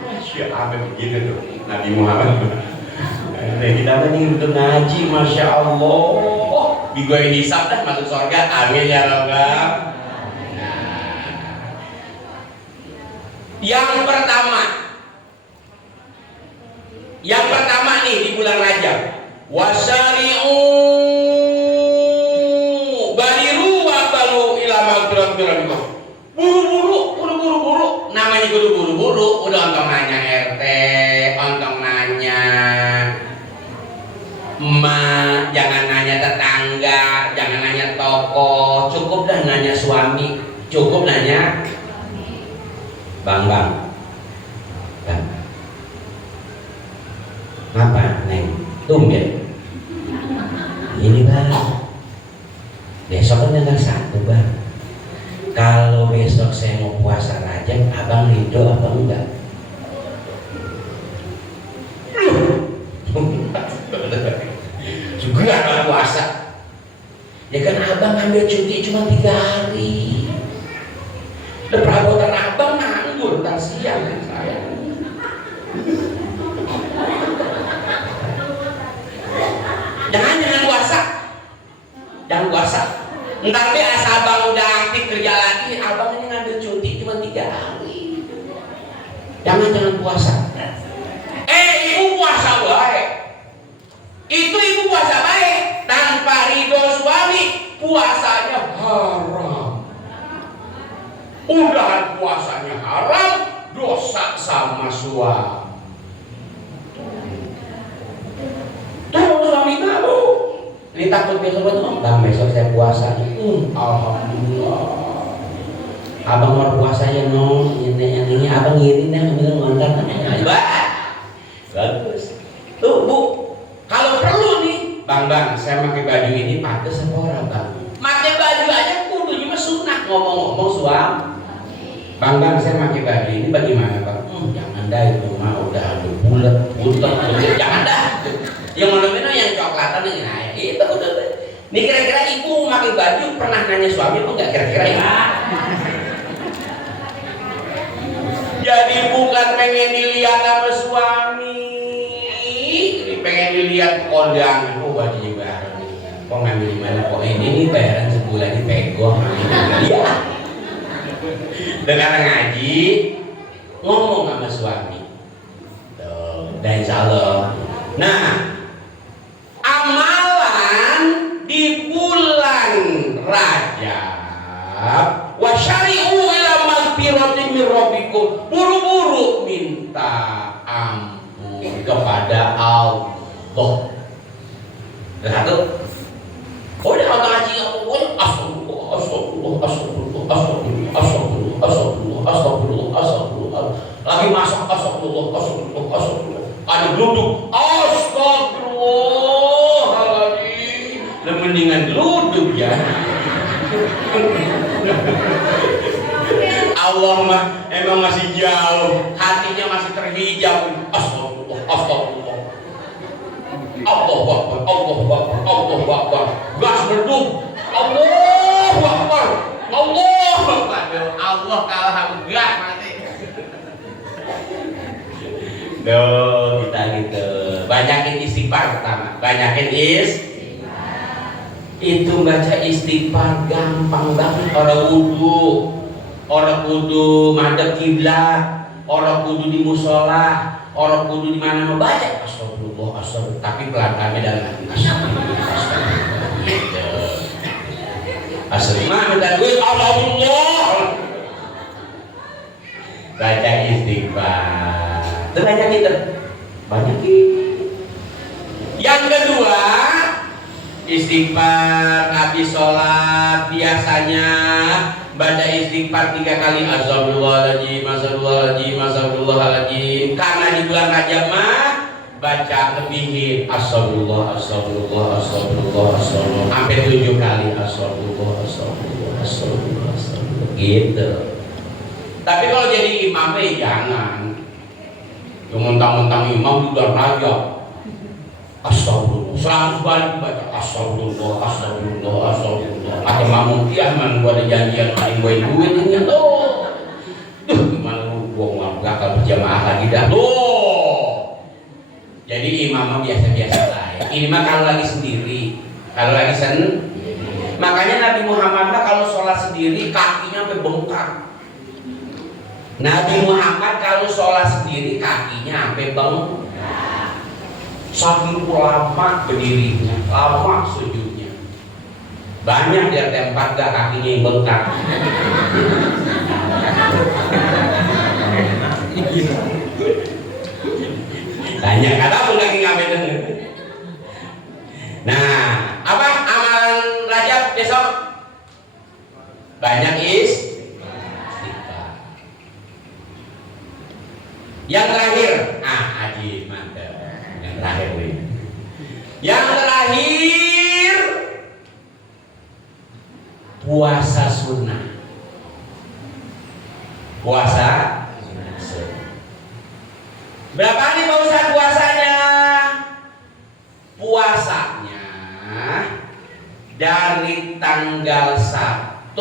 Masya Allah begitu tuh Nabi Muhammad. Kita ini untuk ngaji, Masya Allah. Oh, digoin hisab dah masuk surga. Amin ya Rabbal. Yang pertama nih di bulan Rajab, wasari'u badiru wa balu ila magfirati rabbikum. Buru-buru, namanya kudu buru-buru. Udah ontong nanya RT, ontong nanya emak, jangan nanya tetangga, jangan nanya toko, cukup dah nanya suami, cukup nanya bang. Ngapa neng? Tumben. Ini bang, besok kan tanggal 1 bang. Kalau besok saya mau puasa Rajab, abang ridho apa enggak? Juga abang puasa. Ya kan abang ambil cuti cuma 3 hari. Dan perabotan abang nganggur ntar siang kan saya. Jangan puasa. Ntar deh asal abang udah aktif kerja lagi, abang ini ngambil cuti cuma 3 hari. Jangan puasa. Ibu puasa baik. Itu ibu puasa baik tanpa ridho suami, puasanya haram. Udah puasanya haram, dosa sama suami. Tuh suami tahu. Ini takut besok bang, besok saya puasanya. Alhamdulillah. Abang mau puasanya ini abang ngirim dah ambil ngontar. Bagus. Tuh bu, kalau perlu nih Bang, saya pakai baju ini pantas apa orang bang? Pakai baju aja kudunya mah sunah ngomong-ngomong suami. Bang, saya pakai baju ini bagaimana bang? Jangan dah itu mah udah ada bulat, jangan dah. Yang mana-mana yang coklatan yang naik itu udah. Ini kira-kira ibu pakai baju pernah nanya suami apa enggak kira-kira ya? Jadi bukan pengen dilihat sama suami, ini pengen dilihat kondangan. Oh bajunya baru nih, kok ngambil di mana? Kok ini nih bayaran sebulan ini pegong. Iya. Dengan ngaji ngomong sama suami. Dan insya Allah. Nah, amalan di bulan Rajab wa syari'u ila magfiratin min rabbikum, buru-buru minta ampun kepada Allah. Satu. Oh, udah kalau ngaji pokoknya astagfirullah. Lagi masak astagfirullah. Ada geluduk astagfirullahaladzim. Mendingan geluduk ya. Allah mah emang masih jauh, hatinya masih terhijab. Astagfirullah. Allahu Akbar. Gas berduk. Allahu Akbar. Allah kalah gas mati. Duh, kita gitu. Banyakin istighfar pertama. Itu baca istighfar gampang banget. Orang kudu madhep kiblat, orang kudu di musola, orang kudu di mana mau baca astagfirullah. Tapi pelan-pelan dalam hati. Astagfirullah. Astagfirullah. Baca istighfar. Banyakin. Yang kedua, istighfar habis sholat biasanya baca istighfar 3 kali astagfirullahaladzim. Karena di bulan Rajab mah baca lebihin astagfirullah sampai 7 kali astagfirullah gitu. Tapi kalau jadi imam jangan mentang-mentang imam di bulan Rajab astagfirullah 100 balik baca astagfirullah. Atau ngomong kiaman gua ada janjian lain gua duit ini tuh. Gimana gua gak berjamaah lagi dah tuh. Jadi imam biasa-biasa lah ya. Ini mah kalau lagi sendiri. Makanya Nabi Muhammad kalau sholat sendiri kakinya sampai bengkak. Nabi Muhammad kalau sholat sendiri kakinya sampai bengkak. Saking lama berdirinya, lama sujudnya. Banyak dia tempat gak kakinya yang bengkak. Banyak kata pun lagi ngapain. Nah, apa amalan Rajab besok? Banyak istighfar. Yang terakhir, haji mantap. Yang terakhir puasa sunnah. Berapa hari Pak Ustaz puasanya? Puasanya dari tanggal 1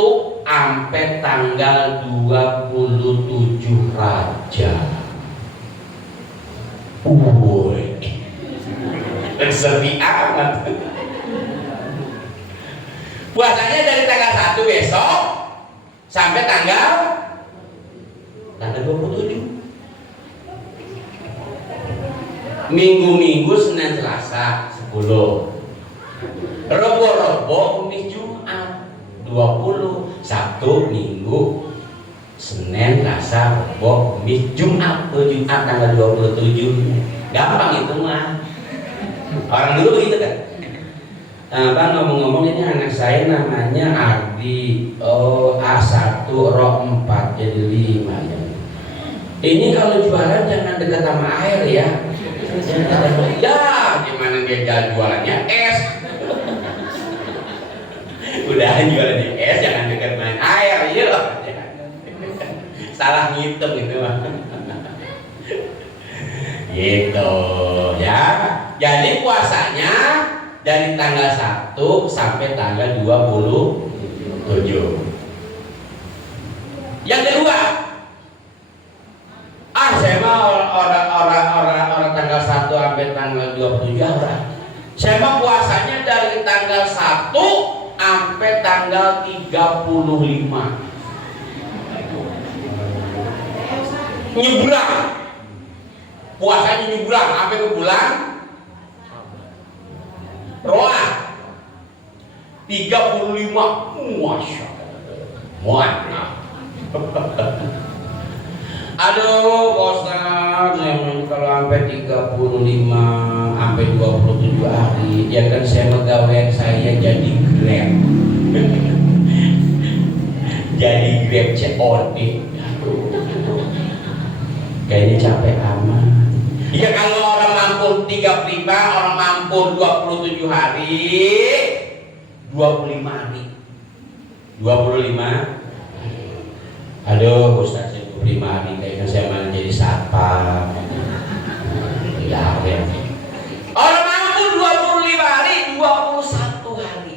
sampai tanggal 27 Rajab. Sepi amat. Puasanya dari tanggal 1 besok sampai tanggal 27. Minggu-minggu Senin Selasa 10. Rebo-rebo Kamis Jumat 20. Sabtu Minggu Senin Selasa Rebo Kamis Jumat. Jumat tanggal 27. Gampang itu mah. Orang dulu begitu kan. Bang, ngomong-ngomong ini anak saya namanya Ardi. A1 roh 4 jadi 5 ya. Ini kalau jualan jangan dekat sama air ya. Ya, gimana dia jualannya es Jangan jualan di es, jangan dekat main air, yuk. Salah ngitung itu mah. Gitu ya. Jadi puasanya dari tanggal 1 sampai tanggal 27. Yang kedua, saya mau orang tanggal 1 sampai tanggal 27 orang. Saya mau puasanya dari tanggal 1 sampai tanggal 35. Nyebrang. Puasanya nyebrang sampai ke bulan Roah 35. Masya Allah. Aduh, Ustaz, kalau sampai 35 sampai 27 hari, ya kan saya pegawai saya jadi Grab. Jadi Grab COD. Kayaknya capek amat. Ya kalau orang mampu 35, orang mampu 27 hari, 25 hari. 25. Aduh, Ustaz, 25 hari kayaknya saya malah jadi satpam. Ya, ya. Orang mampu 25 hari, 21 hari.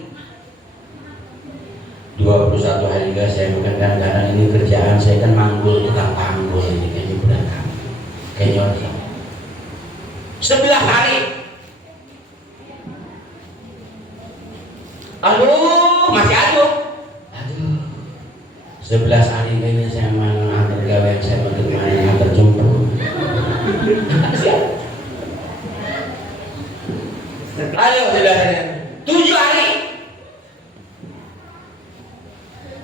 21 hari guys, saya bukan kadang-kadang ini kerjaan saya kan manggul, tukang panggul ini kayaknya berat. Kayaknya orang 11 hari. Aduh, masih aduh. 11 hari kayaknya saya mau antar gawe saya mau kemana antar jemput. Ayo sudah 7 hari.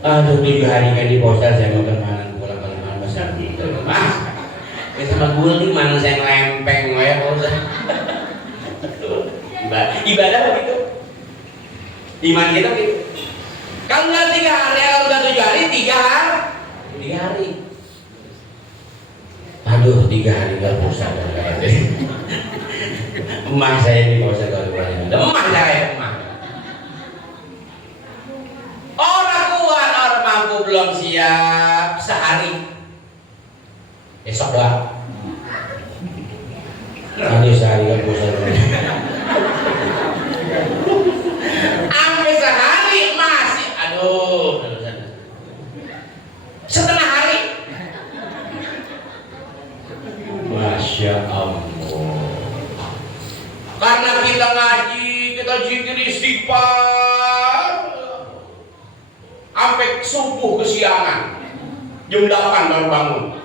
Aduh 7 hari kan di postal saya mau kemana pulang ke mana besar gitu mas. Kita sama gue nih mana saya ngelempeng ya postal. Ibadah begitu. Iman kita gitu. Kalau nggak 3 hari, kalau nggak 7 hari, 3 hari. Aduh, 3 hari nggak puasa emak saya ini puasa kalau bulan emak saya emak. Orang kuat, orang mampu belum siap sehari. Besok doang. Aduh, sehari nggak puasa. Sampai sehari masih. Aduh, setengah hari. Masya Allah. Karena kita ngaji, kita zikir istighfar sampai subuh kesiangan, jam 8 baru bangun.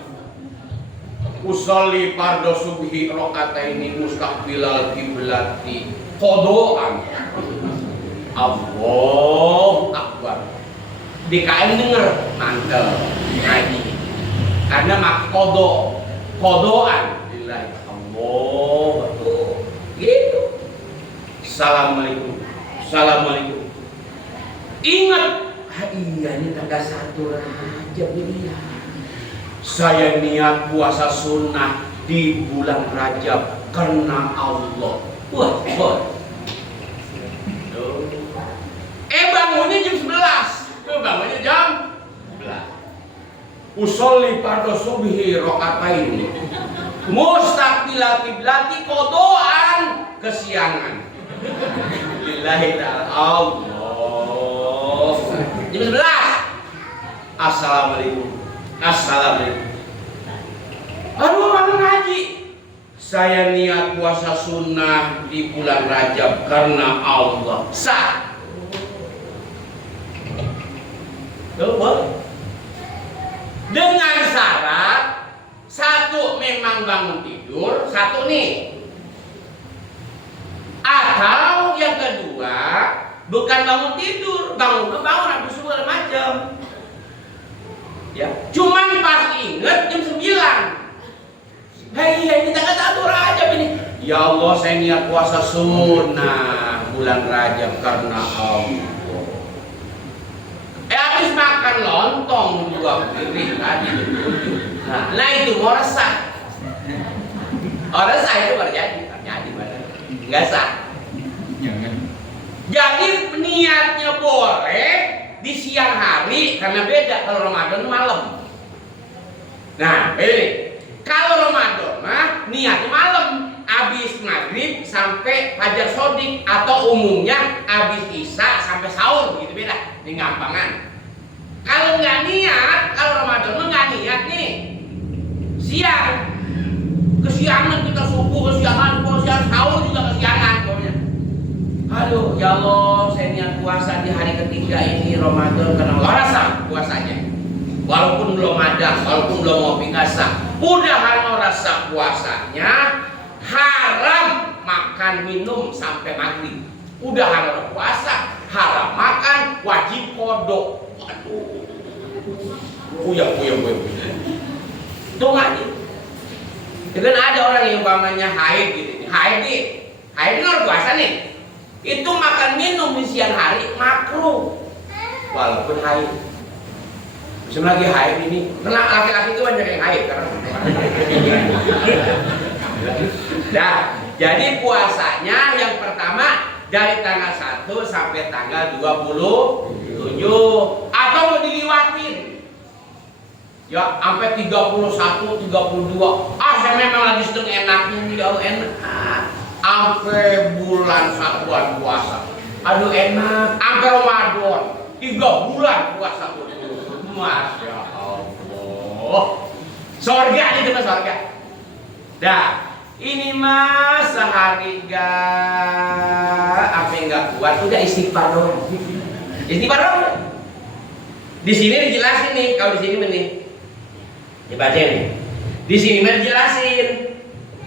Usolli fardu subhi rakaataini mustaqbilal qiblati qodoan. Allahu Akbar. DKM denger mantep ngaji karena mak kodoan billahi Allah betul gitu. Assalamualaikum ingat iya ini tanggal 1 Rajab ini ya saya niat puasa sunnah di bulan Rajab karena Allah. Wah bangunnya jam 11. Bangunnya jam 11. Usolli fardu subhi rakaataini. Mustaqbilal qiblati qodoan kesiangan. Lillahi ta'ala Allah. Jam 11. Assalamualaikum. Aduh, orang ngaji. Saya niat puasa sunnah di bulan Rajab karena Allah. Sah. Dengan syarat satu memang bangun tidur, satu nih. Atau yang kedua bukan bangun tidur, bangun habis segala macam. Ya, cuman pas inget jam 9. Hei, ini tanggal 1 Rajab ini. Ya Allah, saya niat puasa sunnah bulan Rajab karena Allah. Habis makan lontong 2 piring tadi. Nah itu mau resah. Orang sah itu terjadi benar. Enggak sah. Jadi niatnya boleh, karena beda. Kalau Ramadan malam. Nah, kalau Ramadan mah niatnya malam, habis maghrib sampai fajar sodik, atau umumnya habis isya sampai sahur, begitu beda. Ini gampangan. Kalau nggak niat, kalau Ramadan mah nggak niat nih, siang, kesiangan kita subuh, kesiangan, sahur juga kesiangan, pokoknya. Aduh, ya Allah, saya niat puasa di hari ketiga ini Ramadan karena rasa puasanya. Walaupun belum ada, walaupun belum mau pikasa, udah rasa puasanya, haram makan minum sampai maghrib. Udah haram puasa, haram makan, wajib kodok. Waduh, puyeng. Tuh aja. Dengan ada orang yang umpamanya haid gitu, haid ini orang puasa nih. Itu makan minum di siang hari makruh, walaupun haid. Bisa lagi haid ini, karena laki-laki itu banyak yang haid karena. Nah, jadi puasanya yang pertama dari tanggal 1 sampai tanggal 27, atau mau diliwatin ya sampai 31, 32. Saya memang lagi sedang enaknya nih, kalau enak sampai bulan satuan puasa, aduh enak, sampai Ramadan 3 bulan puasa. Masya Allah, sorga itu mas, sorga. Dah, ini mas sehari apa yang nggak kuat, udah istighfar doang. Istighfar doang. Di sini dijelasin nih, kalau di sini nih, dibaca nih. Di sini mah dijelasin.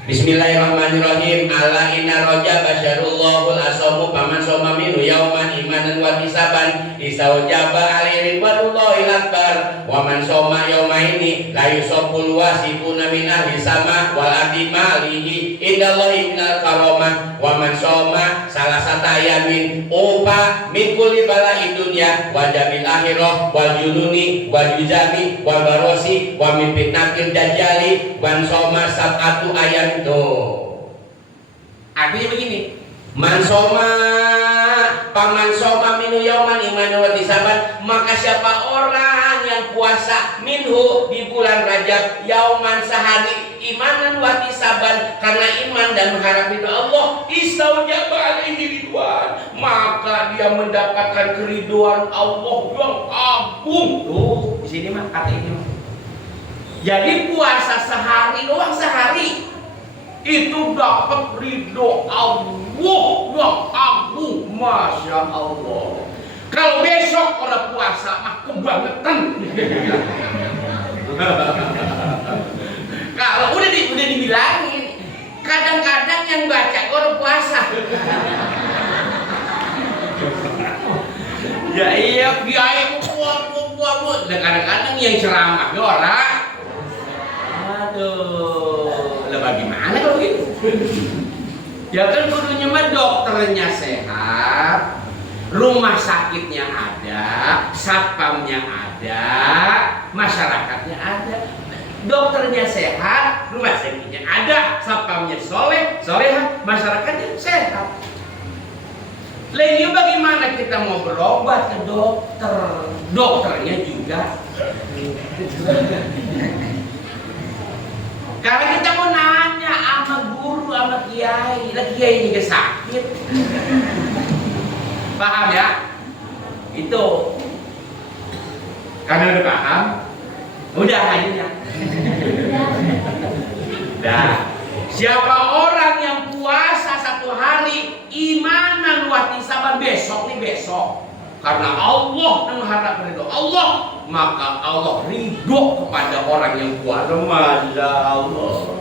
Bismillahirrahmanirrahim. Ala inna rajab basyarullahul asamu paman soma minu yauman imanan wa tisaban isaujaba alaihi ridwanullahi akbar wa man soma yaumaini la yusabul wasifuna min ahli sama wal ardi malihi indallahi minal karamah wa man soma salasata ayamin upa min kulli bala'i dunya wa jamil akhirah wal jununi wal juzami wal barosi wa min fitnatil dajjali wan soma sab'atu ayam. Tuh, artinya begini, paman soma minu yauman iman wa tisaban, maka siapa orang yang puasa minhu di bulan Rajab yauman sehari imanan wa tisaban, karena iman dan mengharap ridho Allah, istaujaba alaihi ridwan, maka dia mendapatkan keridhaan Allah yang agung. Tuh, di sini mah kata ini. Jadi puasa sehari doang, sehari itu dapat ridho Allah yang agung, masya Allah. Kalau besok orang puasa mah kebangetan. Kalau udah dibilangin, kadang-kadang yang baca orang puasa. Ya iya, biaya buat. Dan kadang-kadang yang ceramah orang. Aduh, lah bagaimana kalau gitu? Ya kan kudunya mah dokternya sehat, rumah sakitnya ada, satpamnya ada, masyarakatnya ada. Dokternya sehat, rumah sakitnya ada, satpamnya solehah, masyarakatnya sehat. Lainnya bagaimana kita mau berobat ke dokter? Dokternya juga. Karena kita mau nanya sama guru, sama kiai, lah kiai juga sakit. Paham ya? Itu. Karena udah paham, udah aja. Nah, siapa orang yang puasa 1 hari imanan wa tisaban, besok, karena Allah dan mengharap ridho Allah, maka Allah ridho kepada orang yang puasa. Masya Allah.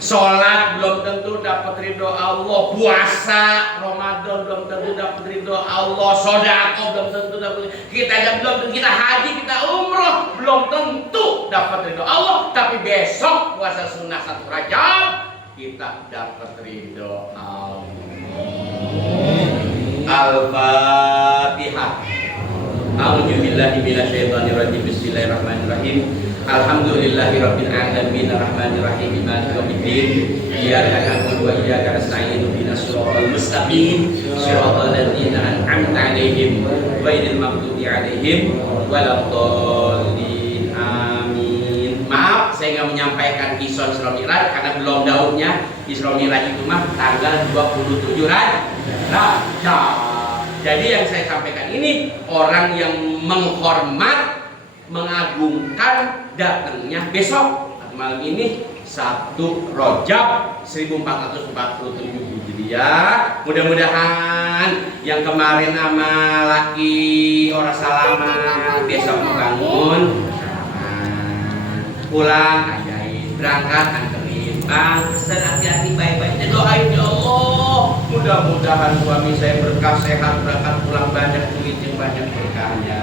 Sholat belum tentu dapat ridho Allah, puasa Ramadan belum tentu dapat ridho Allah, sedekah belum tentu dapat, kita haji, kita umroh belum tentu dapat ridho Allah, tapi besok puasa sunnah 1 Rajab kita dapat ridho Allah. Al-Fatihah. A'udzubillahi minasyaitonirrajim. Bismillahirrahmanirrahim. Alhamdulillahirabbil alamin arrahmanirrahim maliki yaumiddin. Iyyaka na'budu wa iyyaka nasta'in ihdinas siratal mustaqim siratal ladzina an'amta 'alaihim ghairil maghdubi 'alaihim waladdallin. Amin. Maaf saya nggak menyampaikan kisah Isra Mi'raj karena belum daunnya. Isra Mi'raj itu mah tanggal 27 Rajab. Jadi yang saya sampaikan ini orang yang menghormat, mengagungkan datangnya besok atau malam ini 1 Rajab 1447 Hijriah. Mudah-mudahan yang kemarin sama laki orang salaman besok membangun pulang ajaib berangkat anterin bang hati-hati baik-baiknya doain ya Allah mudah-mudahan suami saya berkah sehat berangkat pulang banyak duit yang banyak berkahnya.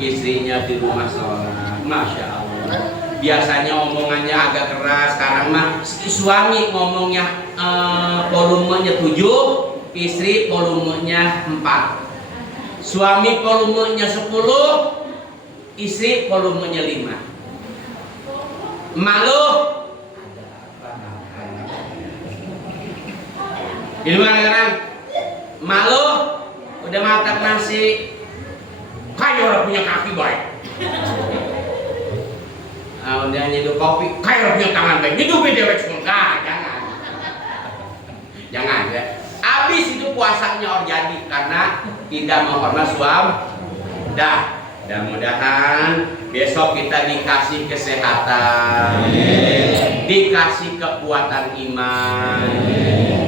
Istrinya di rumah sholat, masya Allah. Biasanya omongannya agak keras, sekarang mah suami ngomongnya volumenya 7, istri volumenya 4. Suami volumenya 10, istri volumenya 5. Malu? Di mana sekarang? Malu? Udah makan nasi? Kayak orang punya kaki baik. Udah nyeduh kopi, kayak orang punya tangan baik. Nyedupin dewek semua, jangan ya. Habis itu puasanya orang jadi karena tidak menghormat suami. Mudah-mudahan besok kita dikasih kesehatan, dikasih kekuatan iman,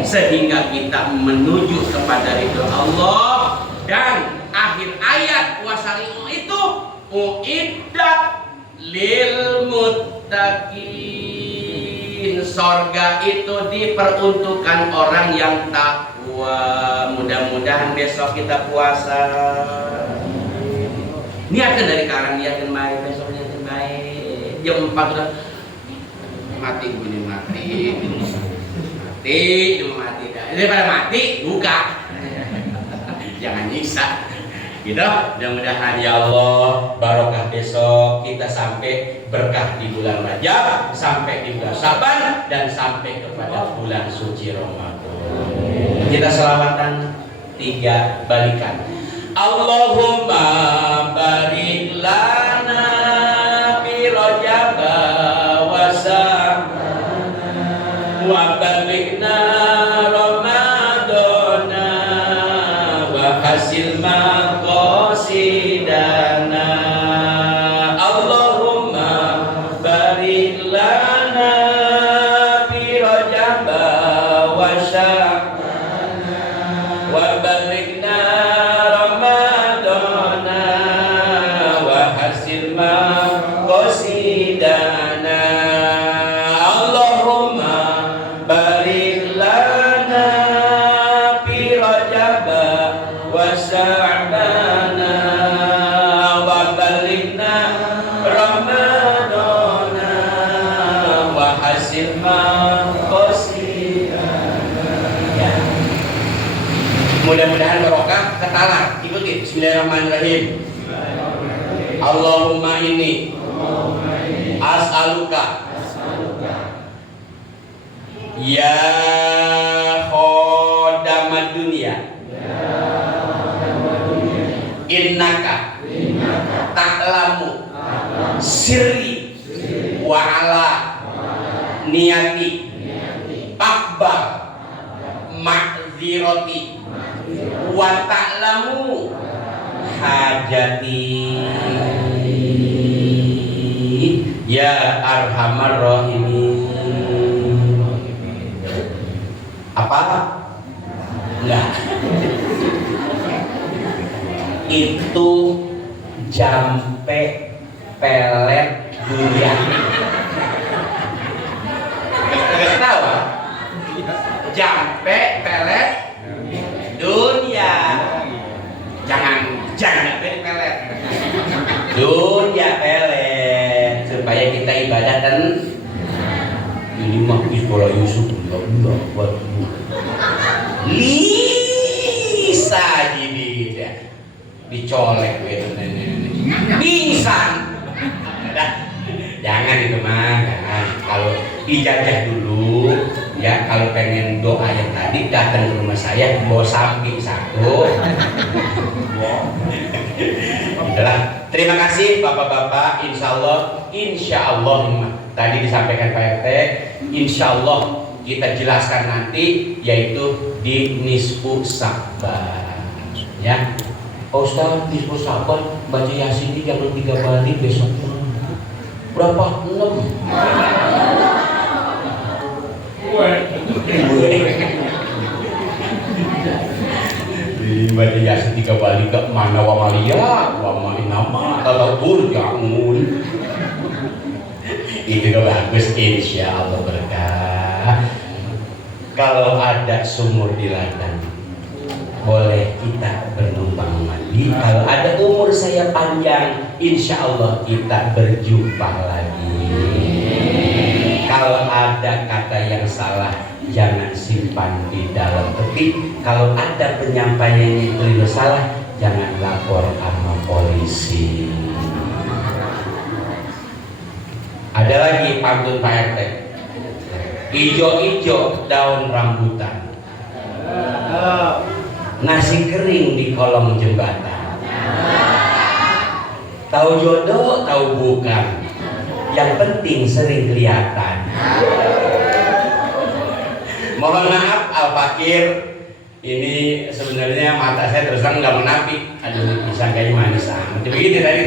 sehingga kita menuju kepada ridho Allah. Dan akhir ayat puasa itu uiddat lil muttaqin, sorga itu diperuntukkan orang yang takwa. Mudah-mudahan besok kita puasa. Niatkan dari sekarang, niatkan baik, besok niatkan baik. Jam 4 udah mati bunyi mati. Daripada mati buka. Jangan nyiksa. Gitu. Mudah-mudahan ya Allah barokah besok kita sampai berkah di bulan Rajab, sampai di bulan Syaban dan sampai kepada bulan suci Ramadan. Kita selamatan 3 balikan. Allahumma barik lana fi Rajab wa Sa'bana wa balighna Ramadana wa hasil maqasidana. Allahumma barik lana fi Rajab wa Sa'bana wa balighna qasidana. Allahumma barik lana fi Rajab wa Sa'bana wa balighna Ramadana wa hasil qasidana. Ya. Mudah-mudahan barokah ketalah. Ikuti bismillahirrahmanirrahim. Allahumma inni as'aluka ya khodamad dunia innaka ta'lamu sirri wa ala niyati akbar ma'zirati wa ta'lamu hajati ya arhamar rahimin. Apa? Enggak. Itu jampe pelet durian. Enggak tahu? Jampe pelet dunia. Jangan pelet. Dunia pelet supaya kita ibadah dan ini mah sekolah Yusuf enggak buat Lisa jadi dicolek gitu. Pingsan. Dah. Jangan itu mah, jangan. Kalau ijazah dulu, ya kalau pengen doa yang tadi datang ke rumah saya bawa samping satu. Itulah. Terima kasih bapak-bapak. Insya Allah tadi disampaikan Pak RT. Insya Allah kita jelaskan nanti yaitu di nisfu Sa'ban. Ya, Pak Ustaz, nisfu Sa'ban baca Yasin ini jangan 3 kali besok. Berapa? 6. Baca Yasin 3 kali ke mana wa malia wa ma'inama atau turja'un. Itu bagus, insya Allah berkah. Kalau ada sumur di ladang boleh kita bernumpang mandi. Kalau ada umur saya panjang, insya Allah kita berjumpa lagi. Kalau ada kata yang salah, jangan simpan di dalam peti. Kalau ada penyampaian yang keliru salah, jangan lapor sama polisi. Ada lagi pantun Pak RT. Ijo-ijo daun rambutan, nasi kering di kolong jembatan. Tahu jodoh, tahu bukan, yang penting sering kelihatan. Mohon maaf Al Fakir, ini sebenarnya mata saya terus terang nggak menapik. Aduh, bisa kayaknya manis amat. Begitu tadi.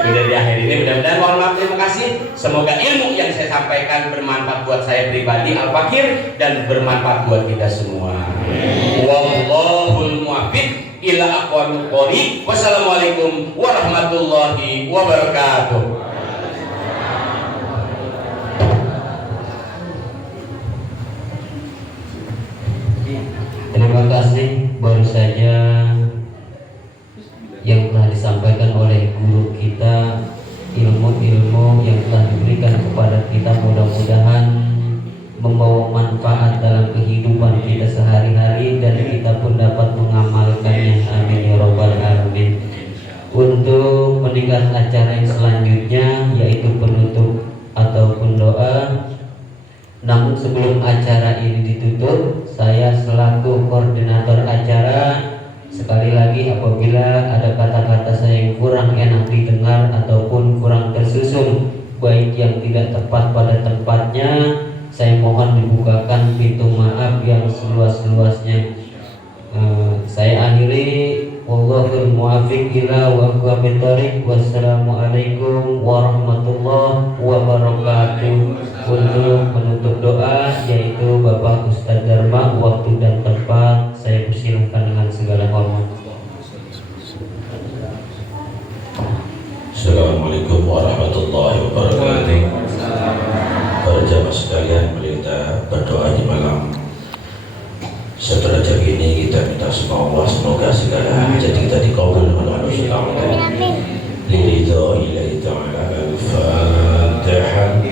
Udah di akhir ini, mudah-mudahan mohon maaf, terima kasih. Semoga ilmu yang saya sampaikan bermanfaat buat saya pribadi Al Fakir dan bermanfaat buat kita semua. Wallahul muwaffiq ila aqwamit thoriq. Wassalamualaikum warahmatullahi wabarakatuh. Terima kasih. Baru saja yang telah disampaikan oleh guru kita, ilmu-ilmu yang telah diberikan kepada kita mudah-mudahan membawa manfaat dalam kehidupan kita sehari-hari dan kita pun dapat mengamalkannya. Amin ya robbal alamin. Untuk meningkat acara yang selanjutnya yaitu penutup ataupun doa. Namun sebelum acara ini ditutup, saya selaku koordinator acara sekali lagi apabila ada kata-kata saya yang kurang enak didengar ataupun kurang tersusun, baik yang tidak tepat pada tempatnya, saya mohon dibukakan pintu maaf yang seluas-luasnya. Saya akhiri, wallahul muwaffiq ila aqwamit thoriq. Wassalamualaikum warahmatullahi wabarakatuh. Untuk menutup doa yaitu Bapak Ustadz Dharma, waktu dan tempat saya persilahkan dengan segala hormat. Assalamualaikum warahmatullahi wabarakatuh. Para jamaah sekalian, kita berdoa di malam sederajat ini. Kita minta sama Allah semoga segala hajat kita dikabul oleh Allah Subhanahu wa taala. Liridha ilahi ta'ala. Al-Fatihah.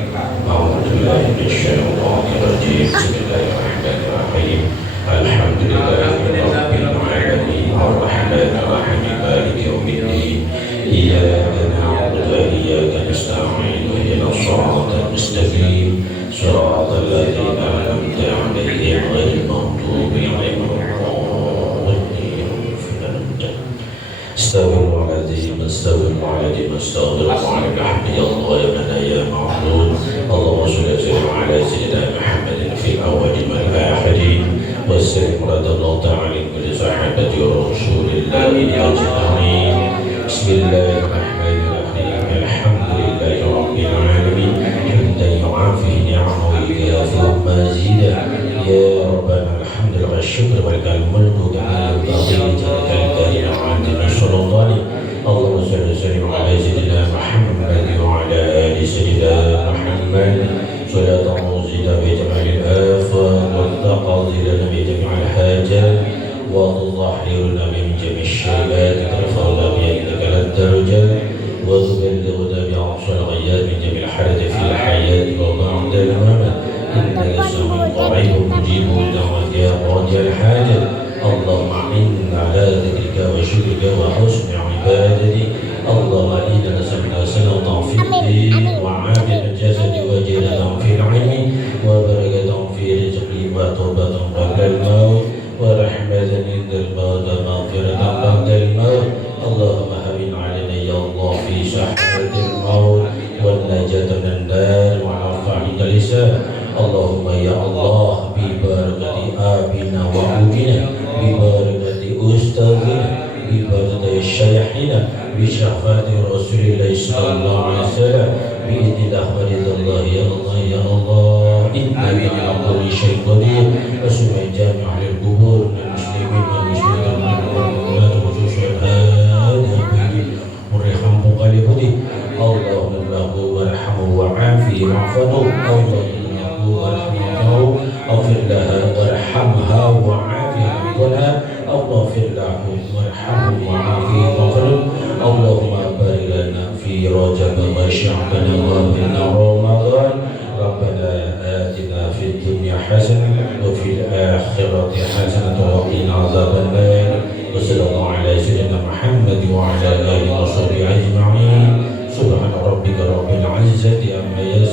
A'udzu billahi minasyaitonir rajim. Bismillahirrahmanirrahim. Alhamdulillahi rabbil alamin. Ar-Rahmanir Rahim. Maliki yaumiddin. Iyyaka na'budu wa iyyaka nasta'in. Ihdinas siratal mustaqim. Siratal ladzina an'amta 'alaihim ghairil maghdubi 'alaihim waladdallin. Astaghfirullahaladzim, astaghfirullahaladzim, astaghfirullahaladzim. Ya Allah, ya mana ya ma'lum. Allahumma sholli ala sayyidina Muhammadin fil awwalin wal akhirin. Wa sallim radallahu ta'ala li sahabati rasulillahi ajma'in. Bismillahirrahmanirrahim. Alhamdulillahi rabbil alamin. Hamdan yu'afi ni'amahu wa yukafi'u mazidah. Ya Rabbana alhamdulillah wa syukur wa lakal mulku kama yanbaghi li jalalika karim wa 'azimi sultani. Allahumma shalli wa sallim ala sayyidina Muhammad wa ala ali sayyidina Muhammad. Salatan muzida bi jamalil afaq wa taqdi lana bi jami'il hajat wa tudahhiruna min jami'il syaibat tarfa'una bi yadika ad-darajat wa tuballighuna bi aqsal ghayat min jami'il hadath fil hayat wa ba'da al-mamat. إنك سميع قريب مجيب دعوات يا قاضي الحاجة. اللهم أعنا على ذكرك وشكرك الصالحين بشفاعة رسول الله صلى الله عليه وسلم بإذن الله ورضا الله يا الله يا الله إنك على كل شيء قدير وسمع جامع للقبور من المسلمين والمسلمات والمؤمنات وخصوصا هذا مريحا مقلبه اللهم له وارحمه وعافيه واعفه اللهم له وارحمه اغفر لها وارحمها وعافها عنها اغفر له وارحمه وعافيه واغفر اللهم بارك لنا في رجب وشعبنا ومن رمضان ربنا آتنا في الدنيا حسنة وفي الآخرة حسنة وقنا عذاب النار وصلى الله على سيدنا محمد وعلى آله وصحبه أجمعين سبحان ربك رب العزة عما يصفون